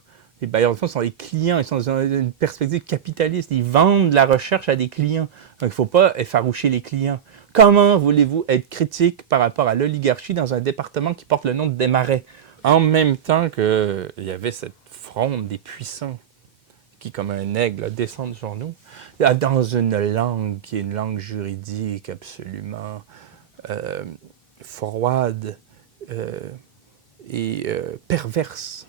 Les bailleurs de fonds sont des clients, ils sont dans une perspective capitaliste, ils vendent la recherche à des clients. Donc il ne faut pas effaroucher les clients. Comment voulez-vous être critique par rapport à l'oligarchie dans un département qui porte le nom de Desmarais? En même temps qu'il y avait cette fronde des puissants qui, comme un aigle, descendent sur nous, dans une langue qui est une langue juridique absolument froide et perverse,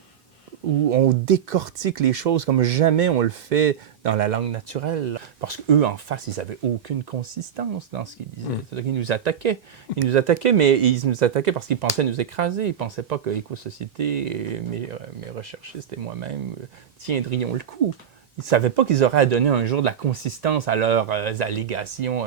où on décortique les choses comme jamais on le fait dans la langue naturelle. Parce qu'eux, en face, ils n'avaient aucune consistance dans ce qu'ils disaient. C'est-à-dire qu'ils nous attaquaient. Ils nous attaquaient, mais ils nous attaquaient parce qu'ils pensaient nous écraser. Ils ne pensaient pas que Éco-Société et mes recherchistes et moi-même tiendrions le coup. Ils ne savaient pas qu'ils auraient à donner un jour de la consistance à leurs allégations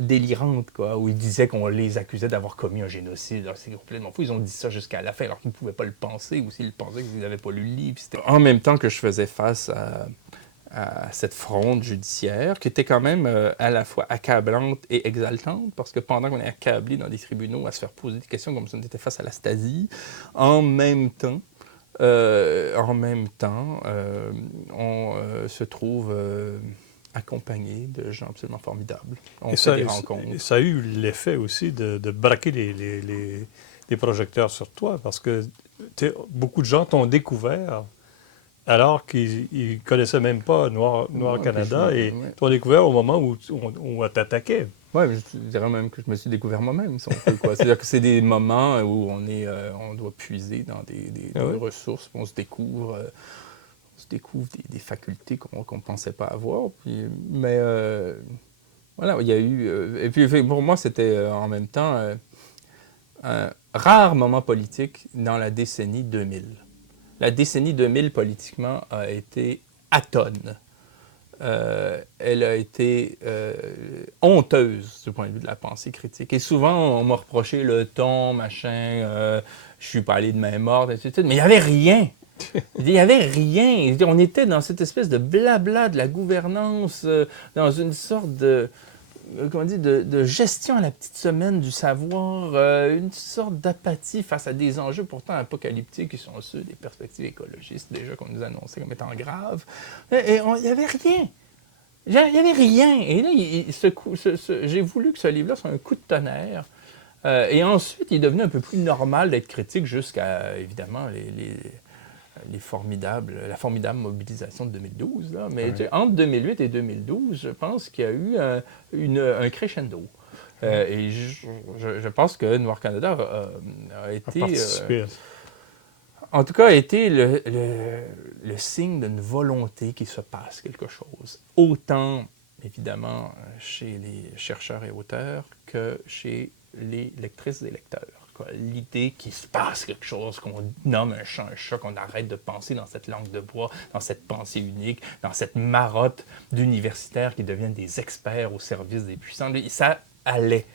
délirantes, quoi, où ils disaient qu'on les accusait d'avoir commis un génocide. C'est complètement fou. Ils ont dit ça jusqu'à la fin, alors qu'ils ne pouvaient pas le penser, ou s'ils le pensaient, qu'ils n'avaient pas lu le livre. En même temps que je faisais face à cette fronde judiciaire, qui était quand même à la fois accablante et exaltante, parce que pendant qu'on est accablé dans des tribunaux à se faire poser des questions comme si on était face à la Stasi, en même temps, on se trouve accompagné de gens absolument formidables. On fait des rencontres. Ça a eu l'effet aussi de braquer les projecteurs sur toi, parce que beaucoup de gens t'ont découvert alors qu'ils ne connaissaient même pas Noir Canada, et t'ont découvert au moment où on t'attaquait. Oui, je dirais même que je me suis découvert moi-même, si on peut, quoi. C'est-à-dire que c'est des moments où on doit puiser dans des ressources, on se découvre des facultés qu'on ne pensait pas avoir. Mais voilà, il y a eu... et puis pour moi, c'était en même temps un rare moment politique dans la décennie 2000. La décennie 2000, politiquement, a été atone. Elle a été honteuse du point de vue de la pensée critique. Et souvent, on m'a reproché le ton, machin, je suis pas allé de main morte, etc. Mais il n'y avait rien. Il n'y avait rien. On était dans cette espèce de blabla de la gouvernance, dans une sorte de gestion à la petite semaine du savoir, une sorte d'apathie face à des enjeux pourtant apocalyptiques qui sont ceux des perspectives écologistes déjà qu'on nous annonçait comme étant graves. Et il n'y avait rien. Il n'y avait rien. Et là, j'ai voulu que ce livre-là soit un coup de tonnerre. Et ensuite, il est devenu un peu plus normal d'être critique jusqu'à, évidemment, la formidable mobilisation de 2012. Là. Mais entre 2008 et 2012, je pense qu'il y a eu un crescendo. Et je pense que Noir Canada a été... en tout cas, a été le signe d'une volonté qu'il se passe quelque chose. Autant, évidemment, chez les chercheurs et auteurs que chez les lectrices et lecteurs. L'idée qu'il se passe quelque chose, qu'on nomme un chat, qu'on arrête de penser dans cette langue de bois, dans cette pensée unique, dans cette marotte d'universitaires qui deviennent des experts au service des puissants. Ça allait.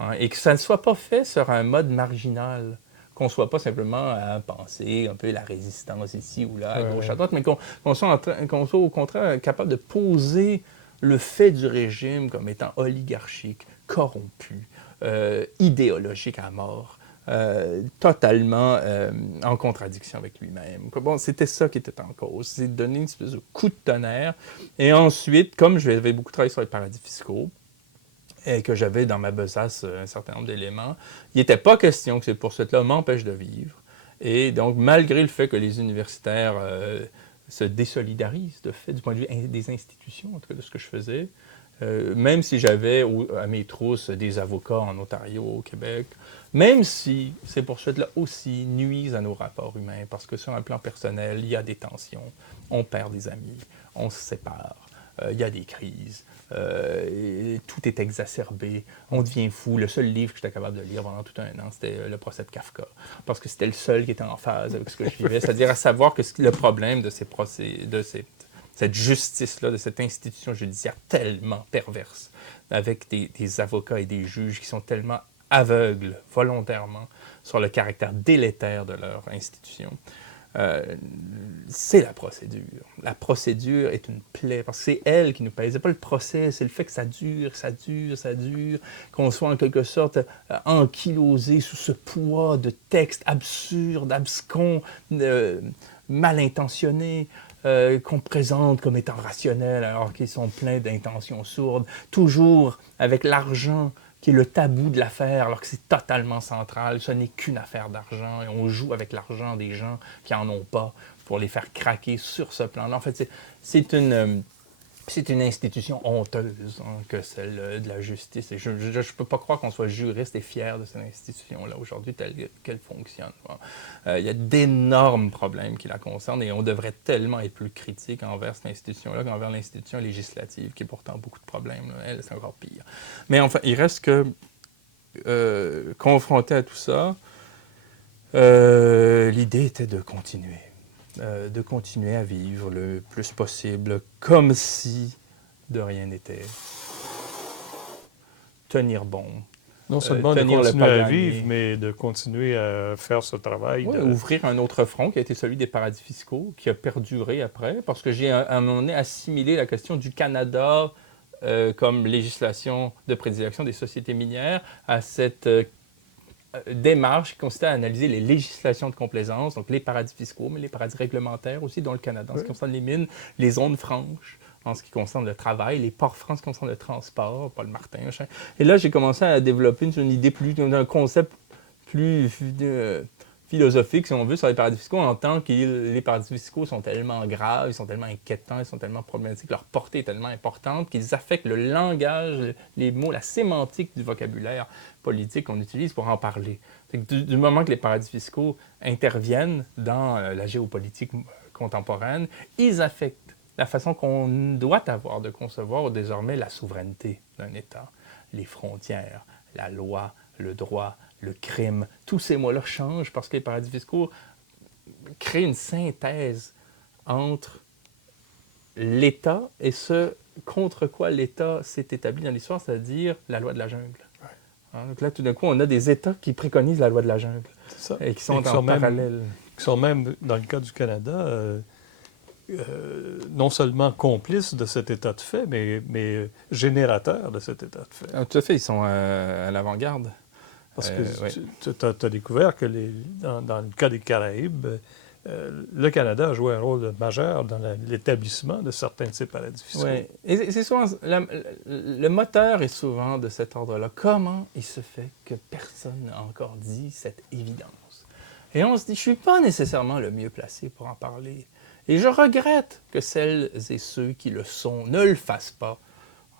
Hein, et que ça ne soit pas fait sur un mode marginal, qu'on ne soit pas simplement à penser un peu la résistance ici ou là, à gauche, à droite, mais qu'on soit au contraire capable de poser le fait du régime comme étant oligarchique, corrompu, idéologique à mort, totalement en contradiction avec lui-même. Bon, c'était ça qui était en cause, c'est de donner une espèce de coup de tonnerre. Et ensuite, comme j'avais beaucoup travaillé sur les paradis fiscaux, et que j'avais dans ma besace un certain nombre d'éléments, il n'était pas question que ces poursuites-là m'empêchent de vivre. Et donc, malgré le fait que les universitaires se désolidarisent de fait, du point de vue des institutions, en tout cas de ce que je faisais, même si j'avais à mes trousses des avocats en Ontario, au Québec, même si ces poursuites-là aussi nuisent à nos rapports humains, parce que sur un plan personnel, il y a des tensions, on perd des amis, on se sépare, il y a des crises, tout est exacerbé, on devient fou. Le seul livre que j'étais capable de lire pendant tout un an, c'était Le procès de Kafka, parce que c'était le seul qui était en phase avec ce que je vivais, c'est-à-dire à savoir que le problème de ces procès, cette justice-là, de cette institution judiciaire tellement perverse, avec des avocats et des juges qui sont tellement aveugles volontairement sur le caractère délétère de leur institution. C'est la procédure. La procédure est une plaie, parce que c'est elle qui nous pèse. C'est pas le procès, c'est le fait que ça dure, qu'on soit en quelque sorte ankylosé sous ce poids de textes absurdes, abscons, mal intentionnés, qu'on présente comme étant rationnels alors qu'ils sont pleins d'intentions sourdes, toujours avec l'argent qui est le tabou de l'affaire, alors que c'est totalement central. Ce n'est qu'une affaire d'argent et on joue avec l'argent des gens qui n'en ont pas pour les faire craquer sur ce plan-là. En fait, c'est une institution honteuse que celle de la justice. Et je ne peux pas croire qu'on soit juriste et fier de cette institution-là aujourd'hui, telle qu'elle fonctionne. Il y a d'énormes problèmes qui la concernent et on devrait tellement être plus critique envers cette institution-là qu'envers l'institution législative, qui a pourtant beaucoup de problèmes. Là. Elle, c'est encore pire. Mais enfin, il reste que, confronté à tout ça, l'idée était de continuer à vivre le plus possible, comme si de rien n'était. Tenir bon. Non seulement de continuer à vivre, mais de continuer à faire ce travail. Oui, ouvrir un autre front qui a été celui des paradis fiscaux, qui a perduré après, parce que j'ai à un moment donné assimilé la question du Canada comme législation de prédilection des sociétés minières à cette démarche qui consistait à analyser les législations de complaisance, donc les paradis fiscaux, mais les paradis réglementaires aussi, dont le Canada, en ce qui concerne les mines, les zones franches, en ce qui concerne le travail, les ports francs en ce qui concerne le transport, Paul Martin, machin. Et là, j'ai commencé à développer une idée un concept plus philosophique, si on veut, sur les paradis fiscaux, en tant que les paradis fiscaux sont tellement graves, ils sont tellement inquiétants, ils sont tellement problématiques, leur portée est tellement importante qu'ils affectent le langage, les mots, la sémantique du vocabulaire politique qu'on utilise pour en parler. Du moment que les paradis fiscaux interviennent dans la géopolitique contemporaine, ils affectent la façon qu'on doit avoir de concevoir désormais la souveraineté d'un État, les frontières, la loi, le droit, le crime. Tous ces mots-là changent parce que les paradis fiscaux créent une synthèse entre l'État et ce contre quoi l'État s'est établi dans l'histoire, c'est-à-dire la loi de la jungle. Hein, donc là, tout d'un coup, on a des États qui préconisent la loi de la jungle et qui sont en parallèle. Qui sont même, dans le cas du Canada, non seulement complices de cet état de fait, mais générateurs de cet état de fait. Ah, tout à fait, ils sont à l'avant-garde. Parce que tu as découvert que dans le cas des Caraïbes, le Canada a joué un rôle majeur dans l'établissement de certains de ces paradis fiscaux. Oui, et c'est souvent, le moteur est souvent de cet ordre-là. Comment il se fait que personne n'a encore dit cette évidence? Et on se dit, je ne suis pas nécessairement le mieux placé pour en parler. Et je regrette que celles et ceux qui le sont ne le fassent pas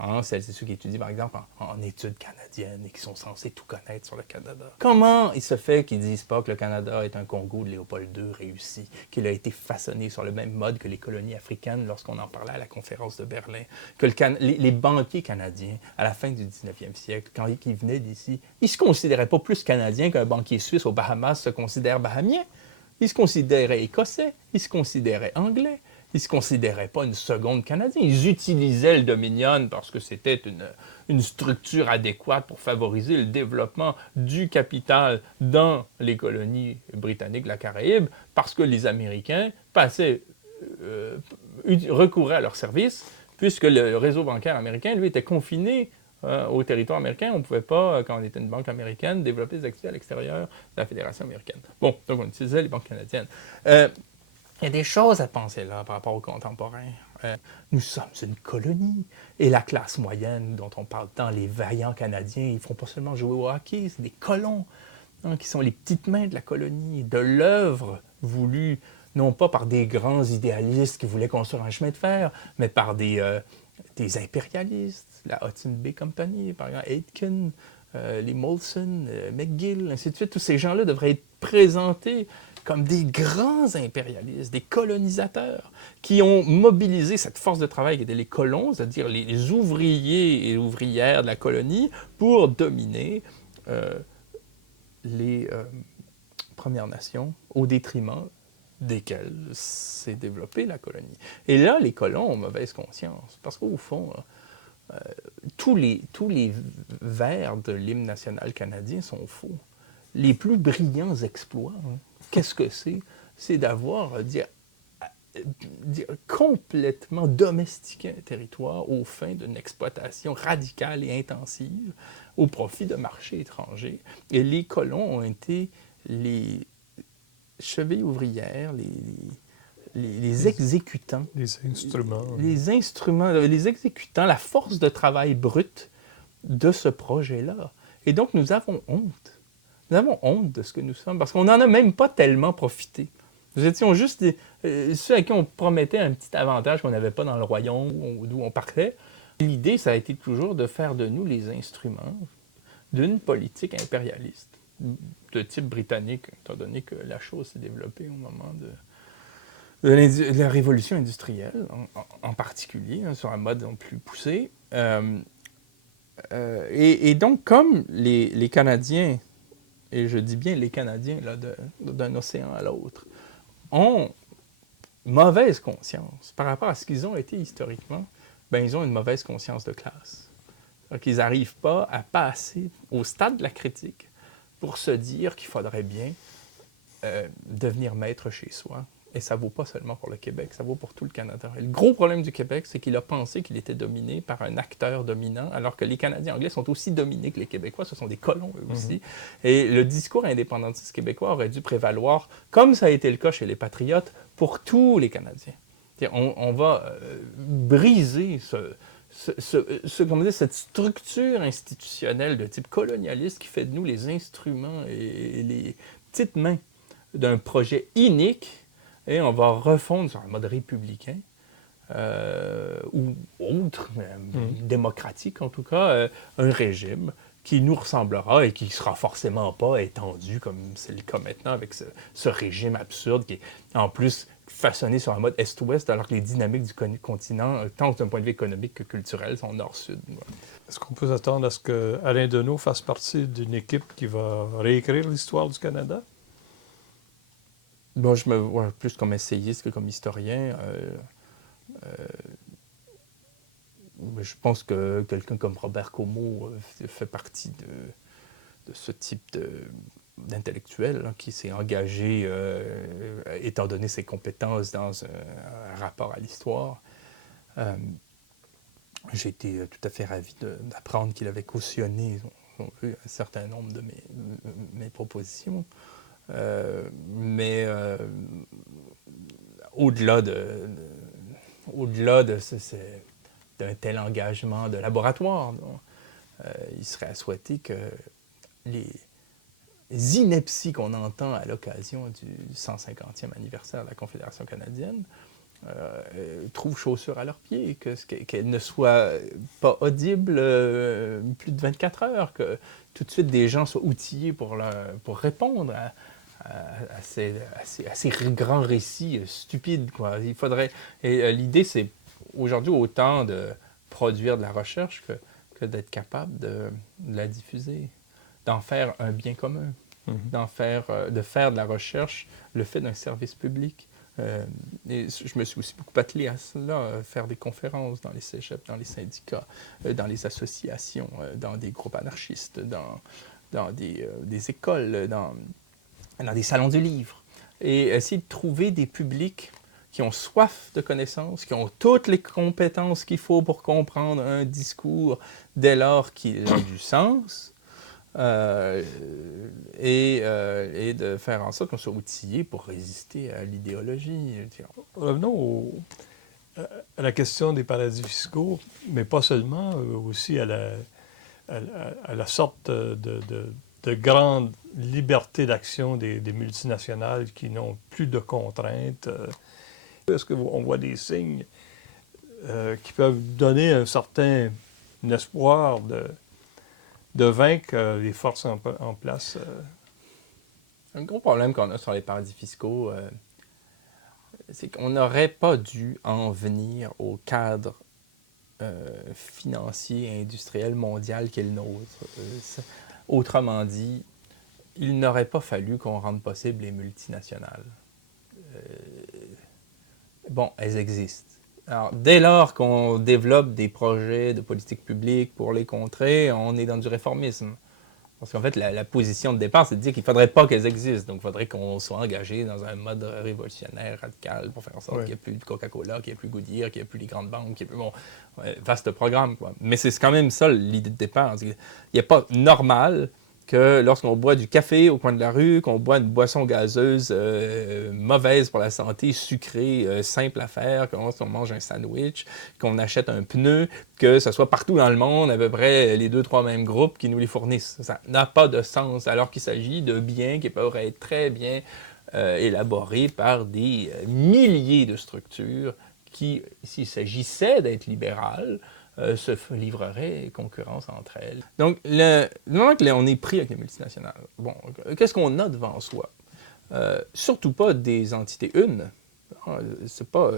Hein, celles et ceux qui étudient, par exemple, en études canadiennes et qui sont censés tout connaître sur le Canada. Comment il se fait qu'ils ne disent pas que le Canada est un Congo de Léopold II réussi, qu'il a été façonné sur le même mode que les colonies africaines lorsqu'on en parlait à la conférence de Berlin, que les banquiers canadiens, à la fin du 19e siècle, quand ils venaient d'ici, ils ne se considéraient pas plus canadiens qu'un banquier suisse aux Bahamas se considère bahamien. Ils se considéraient écossais, ils se considéraient anglais. Ils ne se considéraient pas une seconde canadienne. Ils utilisaient le Dominion parce que c'était une structure adéquate pour favoriser le développement du capital dans les colonies britanniques de la Caraïbe, parce que les Américains recouraient à leurs services, puisque le réseau bancaire américain, lui, était confiné au territoire américain. On ne pouvait pas, quand on était une banque américaine, développer des activités à l'extérieur de la Fédération américaine. Bon, donc on utilisait les banques canadiennes. Il y a des choses à penser là par rapport aux contemporains. Nous sommes une colonie. Et la classe moyenne dont on parle tant, les vaillants Canadiens, ils ne font pas seulement jouer au hockey, c'est des colons, hein, qui sont les petites mains de la colonie, de l'œuvre voulue, non pas par des grands idéalistes qui voulaient construire un chemin de fer, mais par des impérialistes, la Hudson Bay Company, par exemple, Aitken, les Molson, McGill, ainsi de suite. Tous ces gens-là devraient être présentés comme des grands impérialistes, des colonisateurs, qui ont mobilisé cette force de travail qui étaient les colons, c'est-à-dire les ouvriers et ouvrières de la colonie, pour dominer les Premières Nations au détriment desquelles s'est développée la colonie. Et là, les colons ont mauvaise conscience, parce qu'au fond, tous les vers de l'hymne national canadien sont faux. Les plus brillants exploits, hein, qu'est-ce que c'est? C'est d'avoir complètement domestiqué un territoire aux fins d'une exploitation radicale et intensive au profit de marchés étrangers. Et les colons ont été les chevilles ouvrières, les exécutants. Les instruments. Les exécutants, la force de travail brute de ce projet-là. Et donc, nous avons honte. Nous avons honte de ce que nous sommes, parce qu'on n'en a même pas tellement profité. Nous étions juste ceux à qui on promettait un petit avantage qu'on n'avait pas dans le royaume d'où on partait. L'idée, ça a été toujours de faire de nous les instruments d'une politique impérialiste de type britannique, étant donné que la chose s'est développée au moment de la révolution industrielle, en particulier, hein, sur un mode plus poussé. Et donc, comme les Canadiens, et je dis bien les Canadiens, là, d'un océan à l'autre, ont mauvaise conscience par rapport à ce qu'ils ont été historiquement, ben, ils ont une mauvaise conscience de classe. C'est-à-dire qu'ils n'arrivent pas à passer au stade de la critique pour se dire qu'il faudrait bien devenir maître chez soi. Et ça ne vaut pas seulement pour le Québec, ça vaut pour tout le Canada. Et le gros problème du Québec, c'est qu'il a pensé qu'il était dominé par un acteur dominant, alors que les Canadiens anglais sont aussi dominés que les Québécois, ce sont des colons eux aussi. Et le discours indépendantiste québécois aurait dû prévaloir, comme ça a été le cas chez les Patriotes, pour tous les Canadiens. On va briser cette structure institutionnelle de type colonialiste qui fait de nous les instruments et les petites mains d'un projet inique. Et on va refondre sur un mode républicain, ou autre, démocratique en tout cas, un régime qui nous ressemblera et qui ne sera forcément pas étendu comme c'est le cas maintenant avec ce régime absurde qui est en plus façonné sur un mode est-ouest alors que les dynamiques du continent, tant d'un point de vue économique que culturel, sont nord-sud. Est-ce qu'on peut s'attendre à ce que Alain Deneau fasse partie d'une équipe qui va réécrire l'histoire du Canada? Bon, je me vois plus comme essayiste que comme historien. Je pense que quelqu'un comme Robert Comeau fait partie de ce type d'intellectuel qui s'est engagé, étant donné ses compétences, dans un rapport à l'histoire. J'ai été tout à fait ravi d'apprendre qu'il avait cautionné un certain nombre de mes propositions. Mais au-delà d'un tel engagement de laboratoire, il serait à souhaiter que les inepties qu'on entend à l'occasion du 150e anniversaire de la Confédération canadienne trouvent chaussures à leurs pieds, qu'elles ne soient pas audibles plus de 24 heures, que tout de suite des gens soient outillés pour répondre à ces grands récits stupides, quoi. Il faudrait... Et l'idée, c'est aujourd'hui autant de produire de la recherche que d'être capable de la diffuser, d'en faire un bien commun, de faire de la recherche le fait d'un service public. Et je me suis aussi beaucoup attelé à cela, faire des conférences dans les cégeps, dans les syndicats, dans les associations, dans des groupes anarchistes, dans des écoles, dans des salons du livre, et essayer de trouver des publics qui ont soif de connaissances, qui ont toutes les compétences qu'il faut pour comprendre un discours dès lors qu'il a du sens, et de faire en sorte qu'on soit outillé pour résister à l'idéologie. Revenons à la question des paradis fiscaux, mais pas seulement, aussi à la sorte de grande liberté d'action des multinationales qui n'ont plus de contraintes. Est-ce qu'on voit des signes qui peuvent donner un certain espoir de vaincre les forces en place? Un gros problème qu'on a sur les paradis fiscaux, c'est qu'on n'aurait pas dû en venir au cadre financier et industriel mondial qui est le nôtre. Autrement dit, il n'aurait pas fallu qu'on rende possible les multinationales. Bon, elles existent. Alors, dès lors qu'on développe des projets de politique publique pour les contrer, on est dans du réformisme. Parce qu'en fait, la position de départ, c'est de dire qu'il ne faudrait pas qu'elles existent. Donc, il faudrait qu'on soit engagé dans un mode révolutionnaire, radical, pour faire en sorte qu'il n'y ait plus de Coca-Cola, qu'il n'y ait plus Goodyear, qu'il n'y ait plus les grandes banques, qu'il n'y ait plus... Bon, vaste programme, quoi. Mais c'est quand même ça l'idée de départ. Il n'est pas normal que lorsqu'on boit du café au coin de la rue, qu'on boit une boisson gazeuse mauvaise pour la santé, sucrée, simple à faire, qu'on mange un sandwich, qu'on achète un pneu, que ce soit partout dans le monde, à peu près les 2-3 mêmes groupes qui nous les fournissent. Ça n'a pas de sens, alors qu'il s'agit de biens qui peuvent être très bien élaborés par des milliers de structures qui, s'il s'agissait d'être libérales, se livreraient concurrence entre elles. Donc, le moment qu'on est pris avec les multinationales, bon, qu'est-ce qu'on a devant soi? Surtout pas des entités une. C'est pas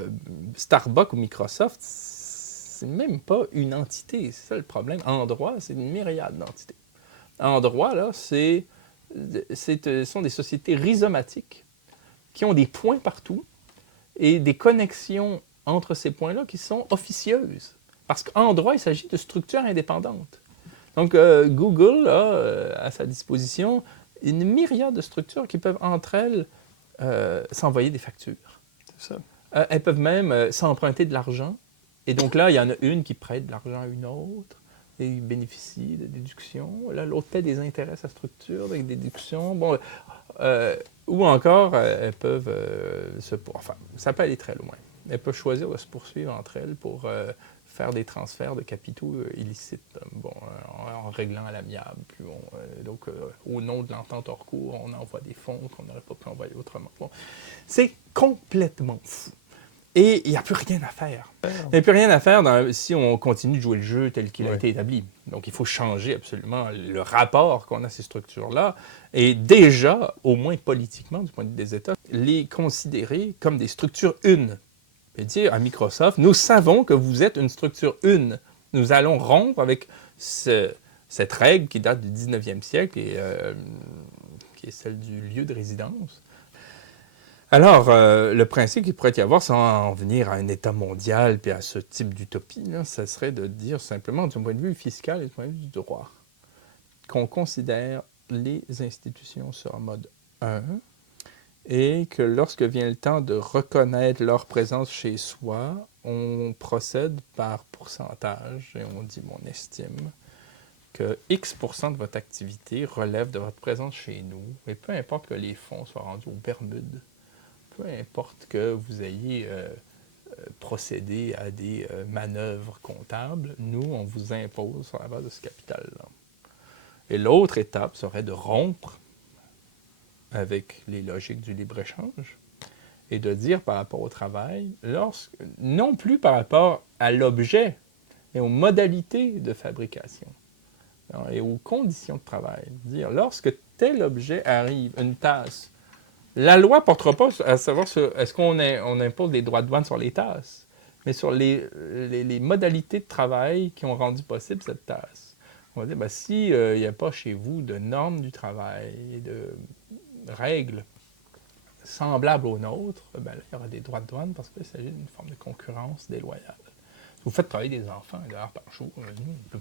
Starbucks ou Microsoft, c'est même pas une entité. C'est ça le problème. En droit, c'est une myriade d'entités. En droit, là, ce sont des sociétés rhizomatiques qui ont des points partout et des connexions entre ces points-là qui sont officieuses. Parce qu'en droit, il s'agit de structures indépendantes. Donc, Google a à sa disposition une myriade de structures qui peuvent, entre elles, s'envoyer des factures. C'est ça. Elles peuvent même s'emprunter de l'argent. Et donc là, il y en a une qui prête de l'argent à une autre et bénéficie de déductions. Là, l'autre paie des intérêts à sa structure avec des déductions. Bon, ou encore, elles peuvent enfin, ça peut aller très loin. Elles peuvent choisir de se poursuivre entre elles pour faire des transferts de capitaux illicites, bon, en réglant à l'amiable. Bon, donc, au nom de l'entente hors cours, on envoie des fonds qu'on n'aurait pas pu envoyer autrement. Bon, c'est complètement fou. Et il n'y a plus rien à faire. Il n'y a plus rien à faire si on continue de jouer le jeu tel qu'il a été établi. Donc, il faut changer absolument le rapport qu'on a à ces structures-là. Et déjà, au moins politiquement, du point de vue des États, les considérer comme des structures une. Et dire à Microsoft, nous savons que vous êtes une structure une. Nous allons rompre avec cette règle qui date du 19e siècle et qui est celle du lieu de résidence. Alors, le principe qu'il pourrait y avoir, sans en venir à un État mondial puis à ce type d'utopie, ça serait de dire simplement, du point de vue fiscal et du point de vue du droit, qu'on considère les institutions sur mode 1 et que lorsque vient le temps de reconnaître leur présence chez soi, on procède par pourcentage et on dit, on estime que X% de votre activité relève de votre présence chez nous, et peu importe que les fonds soient rendus aux Bermudes, peu importe que vous ayez procédé à des manœuvres comptables, nous, on vous impose sur la base de ce capital-là. Et l'autre étape serait de rompre avec les logiques du libre-échange et de dire par rapport au travail, non plus par rapport à l'objet, mais aux modalités de fabrication et aux conditions de travail. Dire, lorsque tel objet arrive, une tasse, la loi ne portera pas à savoir est-ce qu'on impose des droits de douane sur les tasses, mais sur les modalités de travail qui ont rendu possible cette tasse. On va dire, ben, s'il n'y a pas chez vous de normes du travail et de règles semblables aux nôtres, ben là, il y aura des droits de douane parce qu'il s'agit d'une forme de concurrence déloyale. Vous faites travailler des enfants 1 heure par jour, nous, on ne peut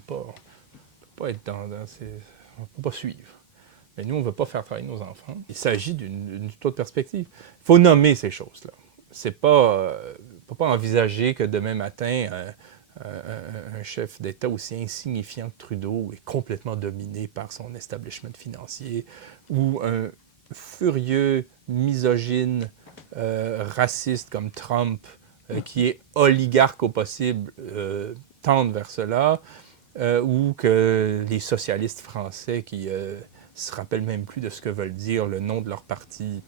pas être dans ces... On ne peut pas suivre. Mais nous, on ne veut pas faire travailler nos enfants. Il s'agit d'une toute autre perspective. Il faut nommer ces choses-là. C'est pas... on ne peut pas envisager que demain matin, un chef d'État aussi insignifiant que Trudeau est complètement dominé par son establishment financier ou un furieux misogyne raciste comme Trump qui est oligarque au possible tendre vers cela ou que les socialistes français qui se rappellent même plus de ce que veulent dire le nom de leur parti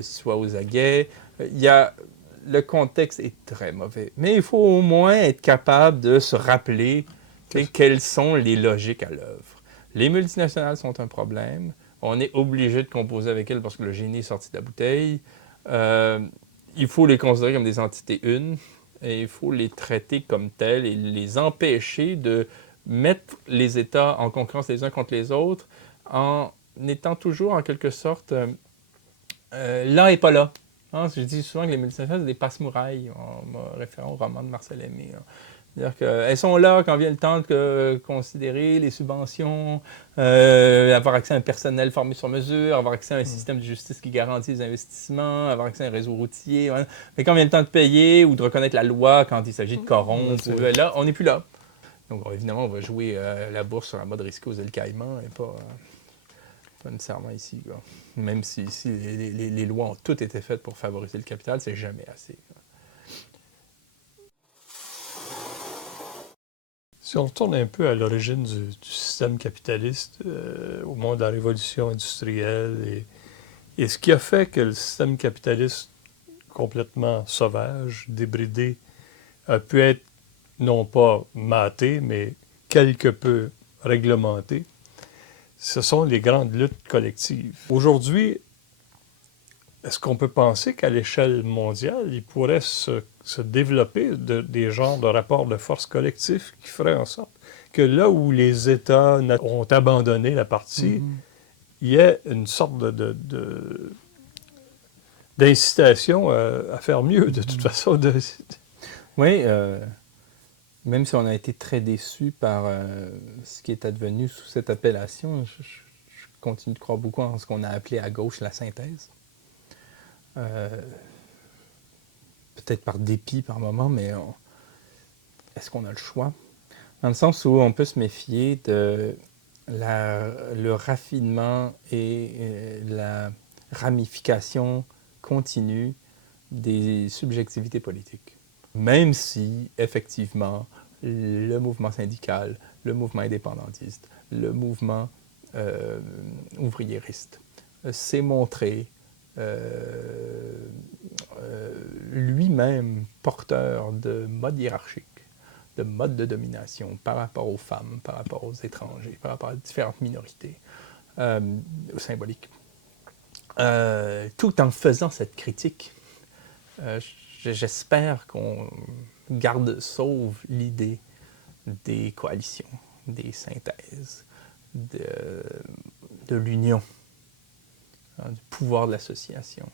soient aux aguets. Le contexte est très mauvais. Mais il faut au moins être capable de se rappeler quelles sont les logiques à l'œuvre. Les multinationales sont un problème. On est obligé de composer avec elles parce que le génie est sorti de la bouteille. Il faut les considérer comme des entités une et il faut les traiter comme telles et les empêcher de mettre les États en concurrence les uns contre les autres en étant toujours en quelque sorte là et pas là. Hein, je dis souvent que les multinationales, c'est des passe-mourailles, en me référant au roman de Marcel Aimé. Hein. C'est-à-dire qu'elles sont là quand vient le temps de considérer les subventions, avoir accès à un personnel formé sur mesure, avoir accès à un système de justice qui garantit les investissements, avoir accès à un réseau routier. Ouais. Mais quand vient le temps de payer ou de reconnaître la loi quand il s'agit de corrompre, là, on n'est plus là. Donc évidemment, on va jouer la bourse sur un mode risqué aux îles Caïmans et pas nécessairement ici. Quoi. Même si les lois ont toutes été faites pour favoriser le capital, c'est jamais assez. Quoi. Si on retourne un peu à l'origine du système capitaliste, au moment de la révolution industrielle, et ce qui a fait que le système capitaliste complètement sauvage, débridé, a pu être non pas maté, mais quelque peu réglementé, ce sont les grandes luttes collectives. Aujourd'hui, est-ce qu'on peut penser qu'à l'échelle mondiale, il pourrait se développer des genres de rapports de force collectifs qui feraient en sorte que là où les États ont abandonné la partie, il y ait une sorte d'incitation à faire mieux, de toute façon. Oui, même si on a été très déçus par ce qui est advenu sous cette appellation, je continue de croire beaucoup en ce qu'on a appelé à gauche la synthèse. Peut-être par dépit par moment, mais est-ce qu'on a le choix? Dans le sens où on peut se méfier de le raffinement et la ramification continue des subjectivités politiques. Même si, effectivement, le mouvement syndical, le mouvement indépendantiste, le mouvement ouvriériste s'est montré lui-même porteur de modes hiérarchiques, de modes de domination par rapport aux femmes, par rapport aux étrangers, par rapport à différentes minorités symboliques. Tout en faisant cette critique, j'espère qu'on garde sauve l'idée des coalitions, des synthèses, de l'union, du pouvoir de l'association,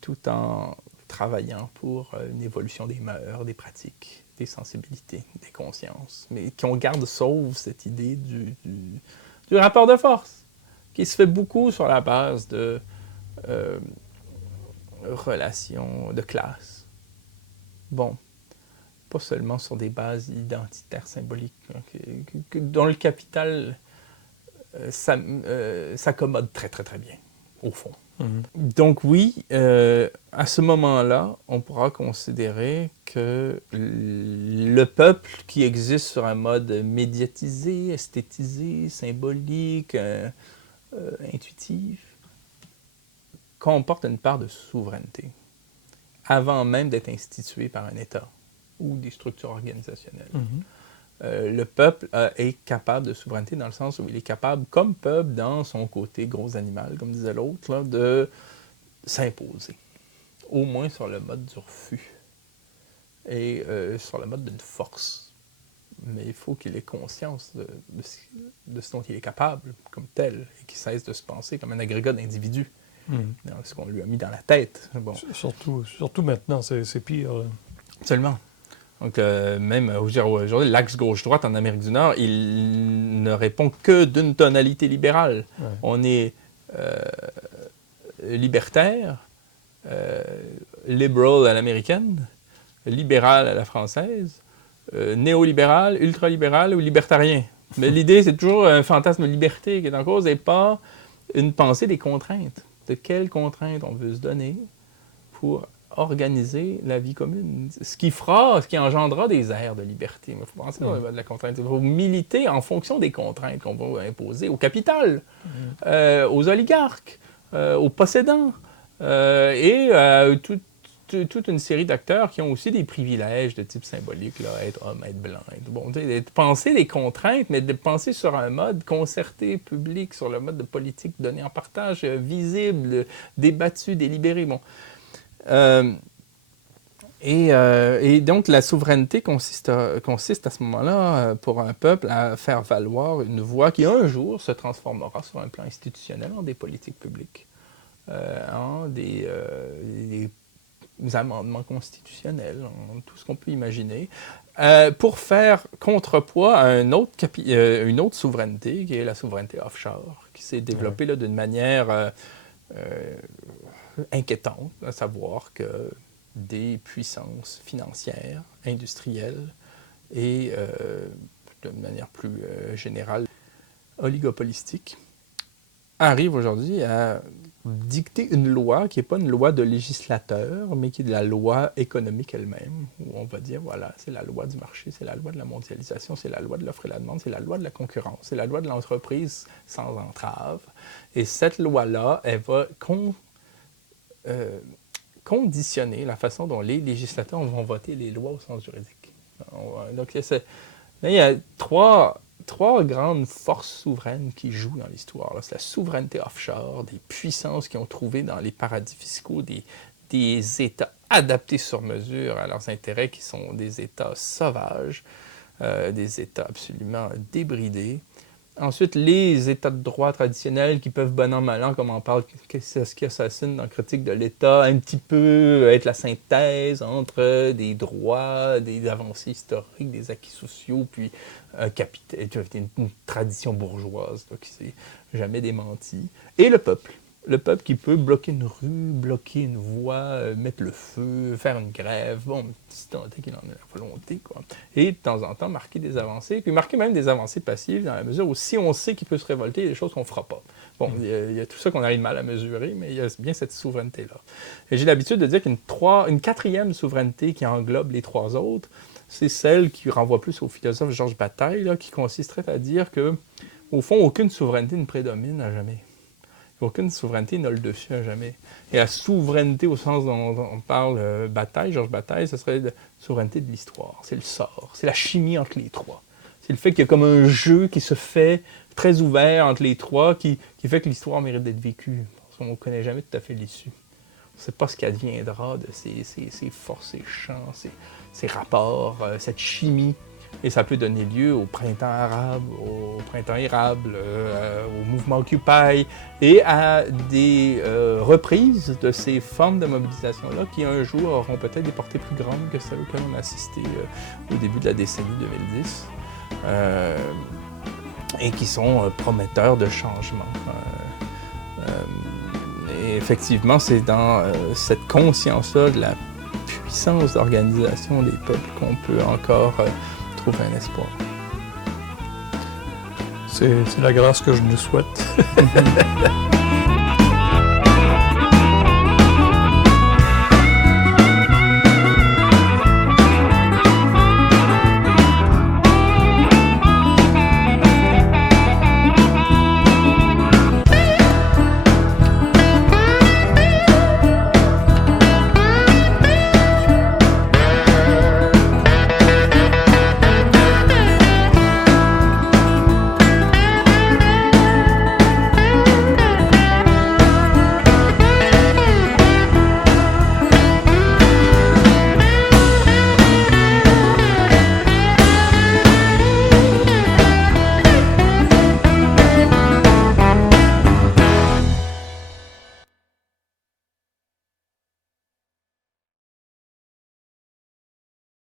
tout en travaillant pour une évolution des mœurs, des pratiques, des sensibilités, des consciences, mais qu'on garde sauve cette idée du rapport de force, qui se fait beaucoup sur la base de relations de classe. Bon, pas seulement sur des bases identitaires symboliques, dont le capital s'accommode très très très bien, au fond. Donc oui, à ce moment-là, on pourra considérer que le peuple qui existe sur un mode médiatisé, esthétisé, symbolique, intuitif, comporte une part de souveraineté. avant même d'être institué par un État ou des structures organisationnelles. Le peuple est capable de souveraineté dans le sens où il est capable, comme peuple, dans son côté gros animal, comme disait l'autre, là, de s'imposer, au moins sur le mode du refus et sur le mode d'une force. Mais il faut qu'il ait conscience de ce dont il est capable comme tel et qu'il cesse de se penser comme un agrégat d'individus. Dans ce qu'on lui a mis dans la tête. Bon. Surtout maintenant, c'est pire. Absolument. Donc, même aujourd'hui, l'axe gauche-droite en Amérique du Nord, il ne répond que d'une tonalité libérale. Ouais. On est libertaire, liberal à l'américaine, libéral à la française, néolibéral, ultralibéral ou libertarien. Mais l'idée, c'est toujours un fantasme de liberté qui est en cause et pas une pensée des contraintes. De quelles contraintes on veut se donner pour organiser la vie commune. Ce qui engendrera des aires de liberté. Il faut penser à la contrainte. Il faut militer en fonction des contraintes qu'on va imposer au capital, aux oligarques, aux possédants et toute une série d'acteurs qui ont aussi des privilèges de type symbolique, là, être homme, être blanc, de penser les contraintes, mais de penser sur un mode concerté, public, sur le mode de politique donné en partage, visible, débattu, délibéré. Bon. Et donc, la souveraineté consiste à ce moment-là, pour un peuple, à faire valoir une voix qui, un jour, se transformera sur un plan institutionnel en des politiques publiques, en des amendements constitutionnels, en tout ce qu'on peut imaginer, pour faire contrepoids à une autre souveraineté, qui est la souveraineté offshore, qui s'est développée là, d'une manière inquiétante, à savoir que des puissances financières, industrielles et, de manière plus générale, oligopolistiques, arrivent aujourd'hui à dicter une loi qui n'est pas une loi de législateur, mais qui est de la loi économique elle-même, où on va dire, voilà, c'est la loi du marché, c'est la loi de la mondialisation, c'est la loi de l'offre et la demande, c'est la loi de la concurrence, c'est la loi de l'entreprise sans entrave. Et cette loi-là, elle va conditionner la façon dont les législateurs vont voter les lois au sens juridique. Donc, il y a trois grandes forces souveraines qui jouent dans l'histoire. C'est la souveraineté offshore, des puissances qui ont trouvé dans les paradis fiscaux des États adaptés sur mesure à leurs intérêts, qui sont des États sauvages, des États absolument débridés. Ensuite, les États de droit traditionnels qui peuvent bon an, mal an, comme on parle, Saskia Sassen dans Critique de l'État, un petit peu être la synthèse entre des droits, des avancées historiques, des acquis sociaux, puis une tradition bourgeoise là, qui s'est jamais démentie. Et le peuple. Le peuple qui peut bloquer une rue, bloquer une voie, mettre le feu, faire une grève, bon, si tant est qu'il en a la volonté, quoi. Et de temps en temps, marquer des avancées, puis marquer même des avancées passives, dans la mesure où si on sait qu'il peut se révolter, il y a des choses qu'on ne fera pas. Bon, il y a tout ça qu'on arrive mal à mesurer, mais il y a bien cette souveraineté-là. Et j'ai l'habitude de dire qu'une quatrième souveraineté qui englobe les trois autres, c'est celle qui renvoie plus au philosophe Georges Bataille, là, qui consisterait à dire que, au fond, aucune souveraineté ne prédomine à jamais. Aucune souveraineté n'a le dessus à jamais. Et la souveraineté, au sens dont on parle Georges Bataille, ce serait la souveraineté de l'histoire. C'est le sort. C'est la chimie entre les trois. C'est le fait qu'il y a comme un jeu qui se fait très ouvert entre les trois qui fait que l'histoire mérite d'être vécue. Parce qu'on ne connaît jamais tout à fait l'issue. On ne sait pas ce qu'adviendra de ces forces, ces champs, ces rapports, cette chimie. Et ça peut donner lieu au printemps arabe, au printemps érable, au mouvement Occupy et à des reprises de ces formes de mobilisation-là qui un jour auront peut-être des portées plus grandes que celles auxquelles on a assisté au début de la décennie 2010 et qui sont prometteurs de changement. Et effectivement, c'est dans cette conscience-là de la puissance d'organisation des peuples qu'on peut encore trouver un espoir. C'est la grâce que je nous souhaite.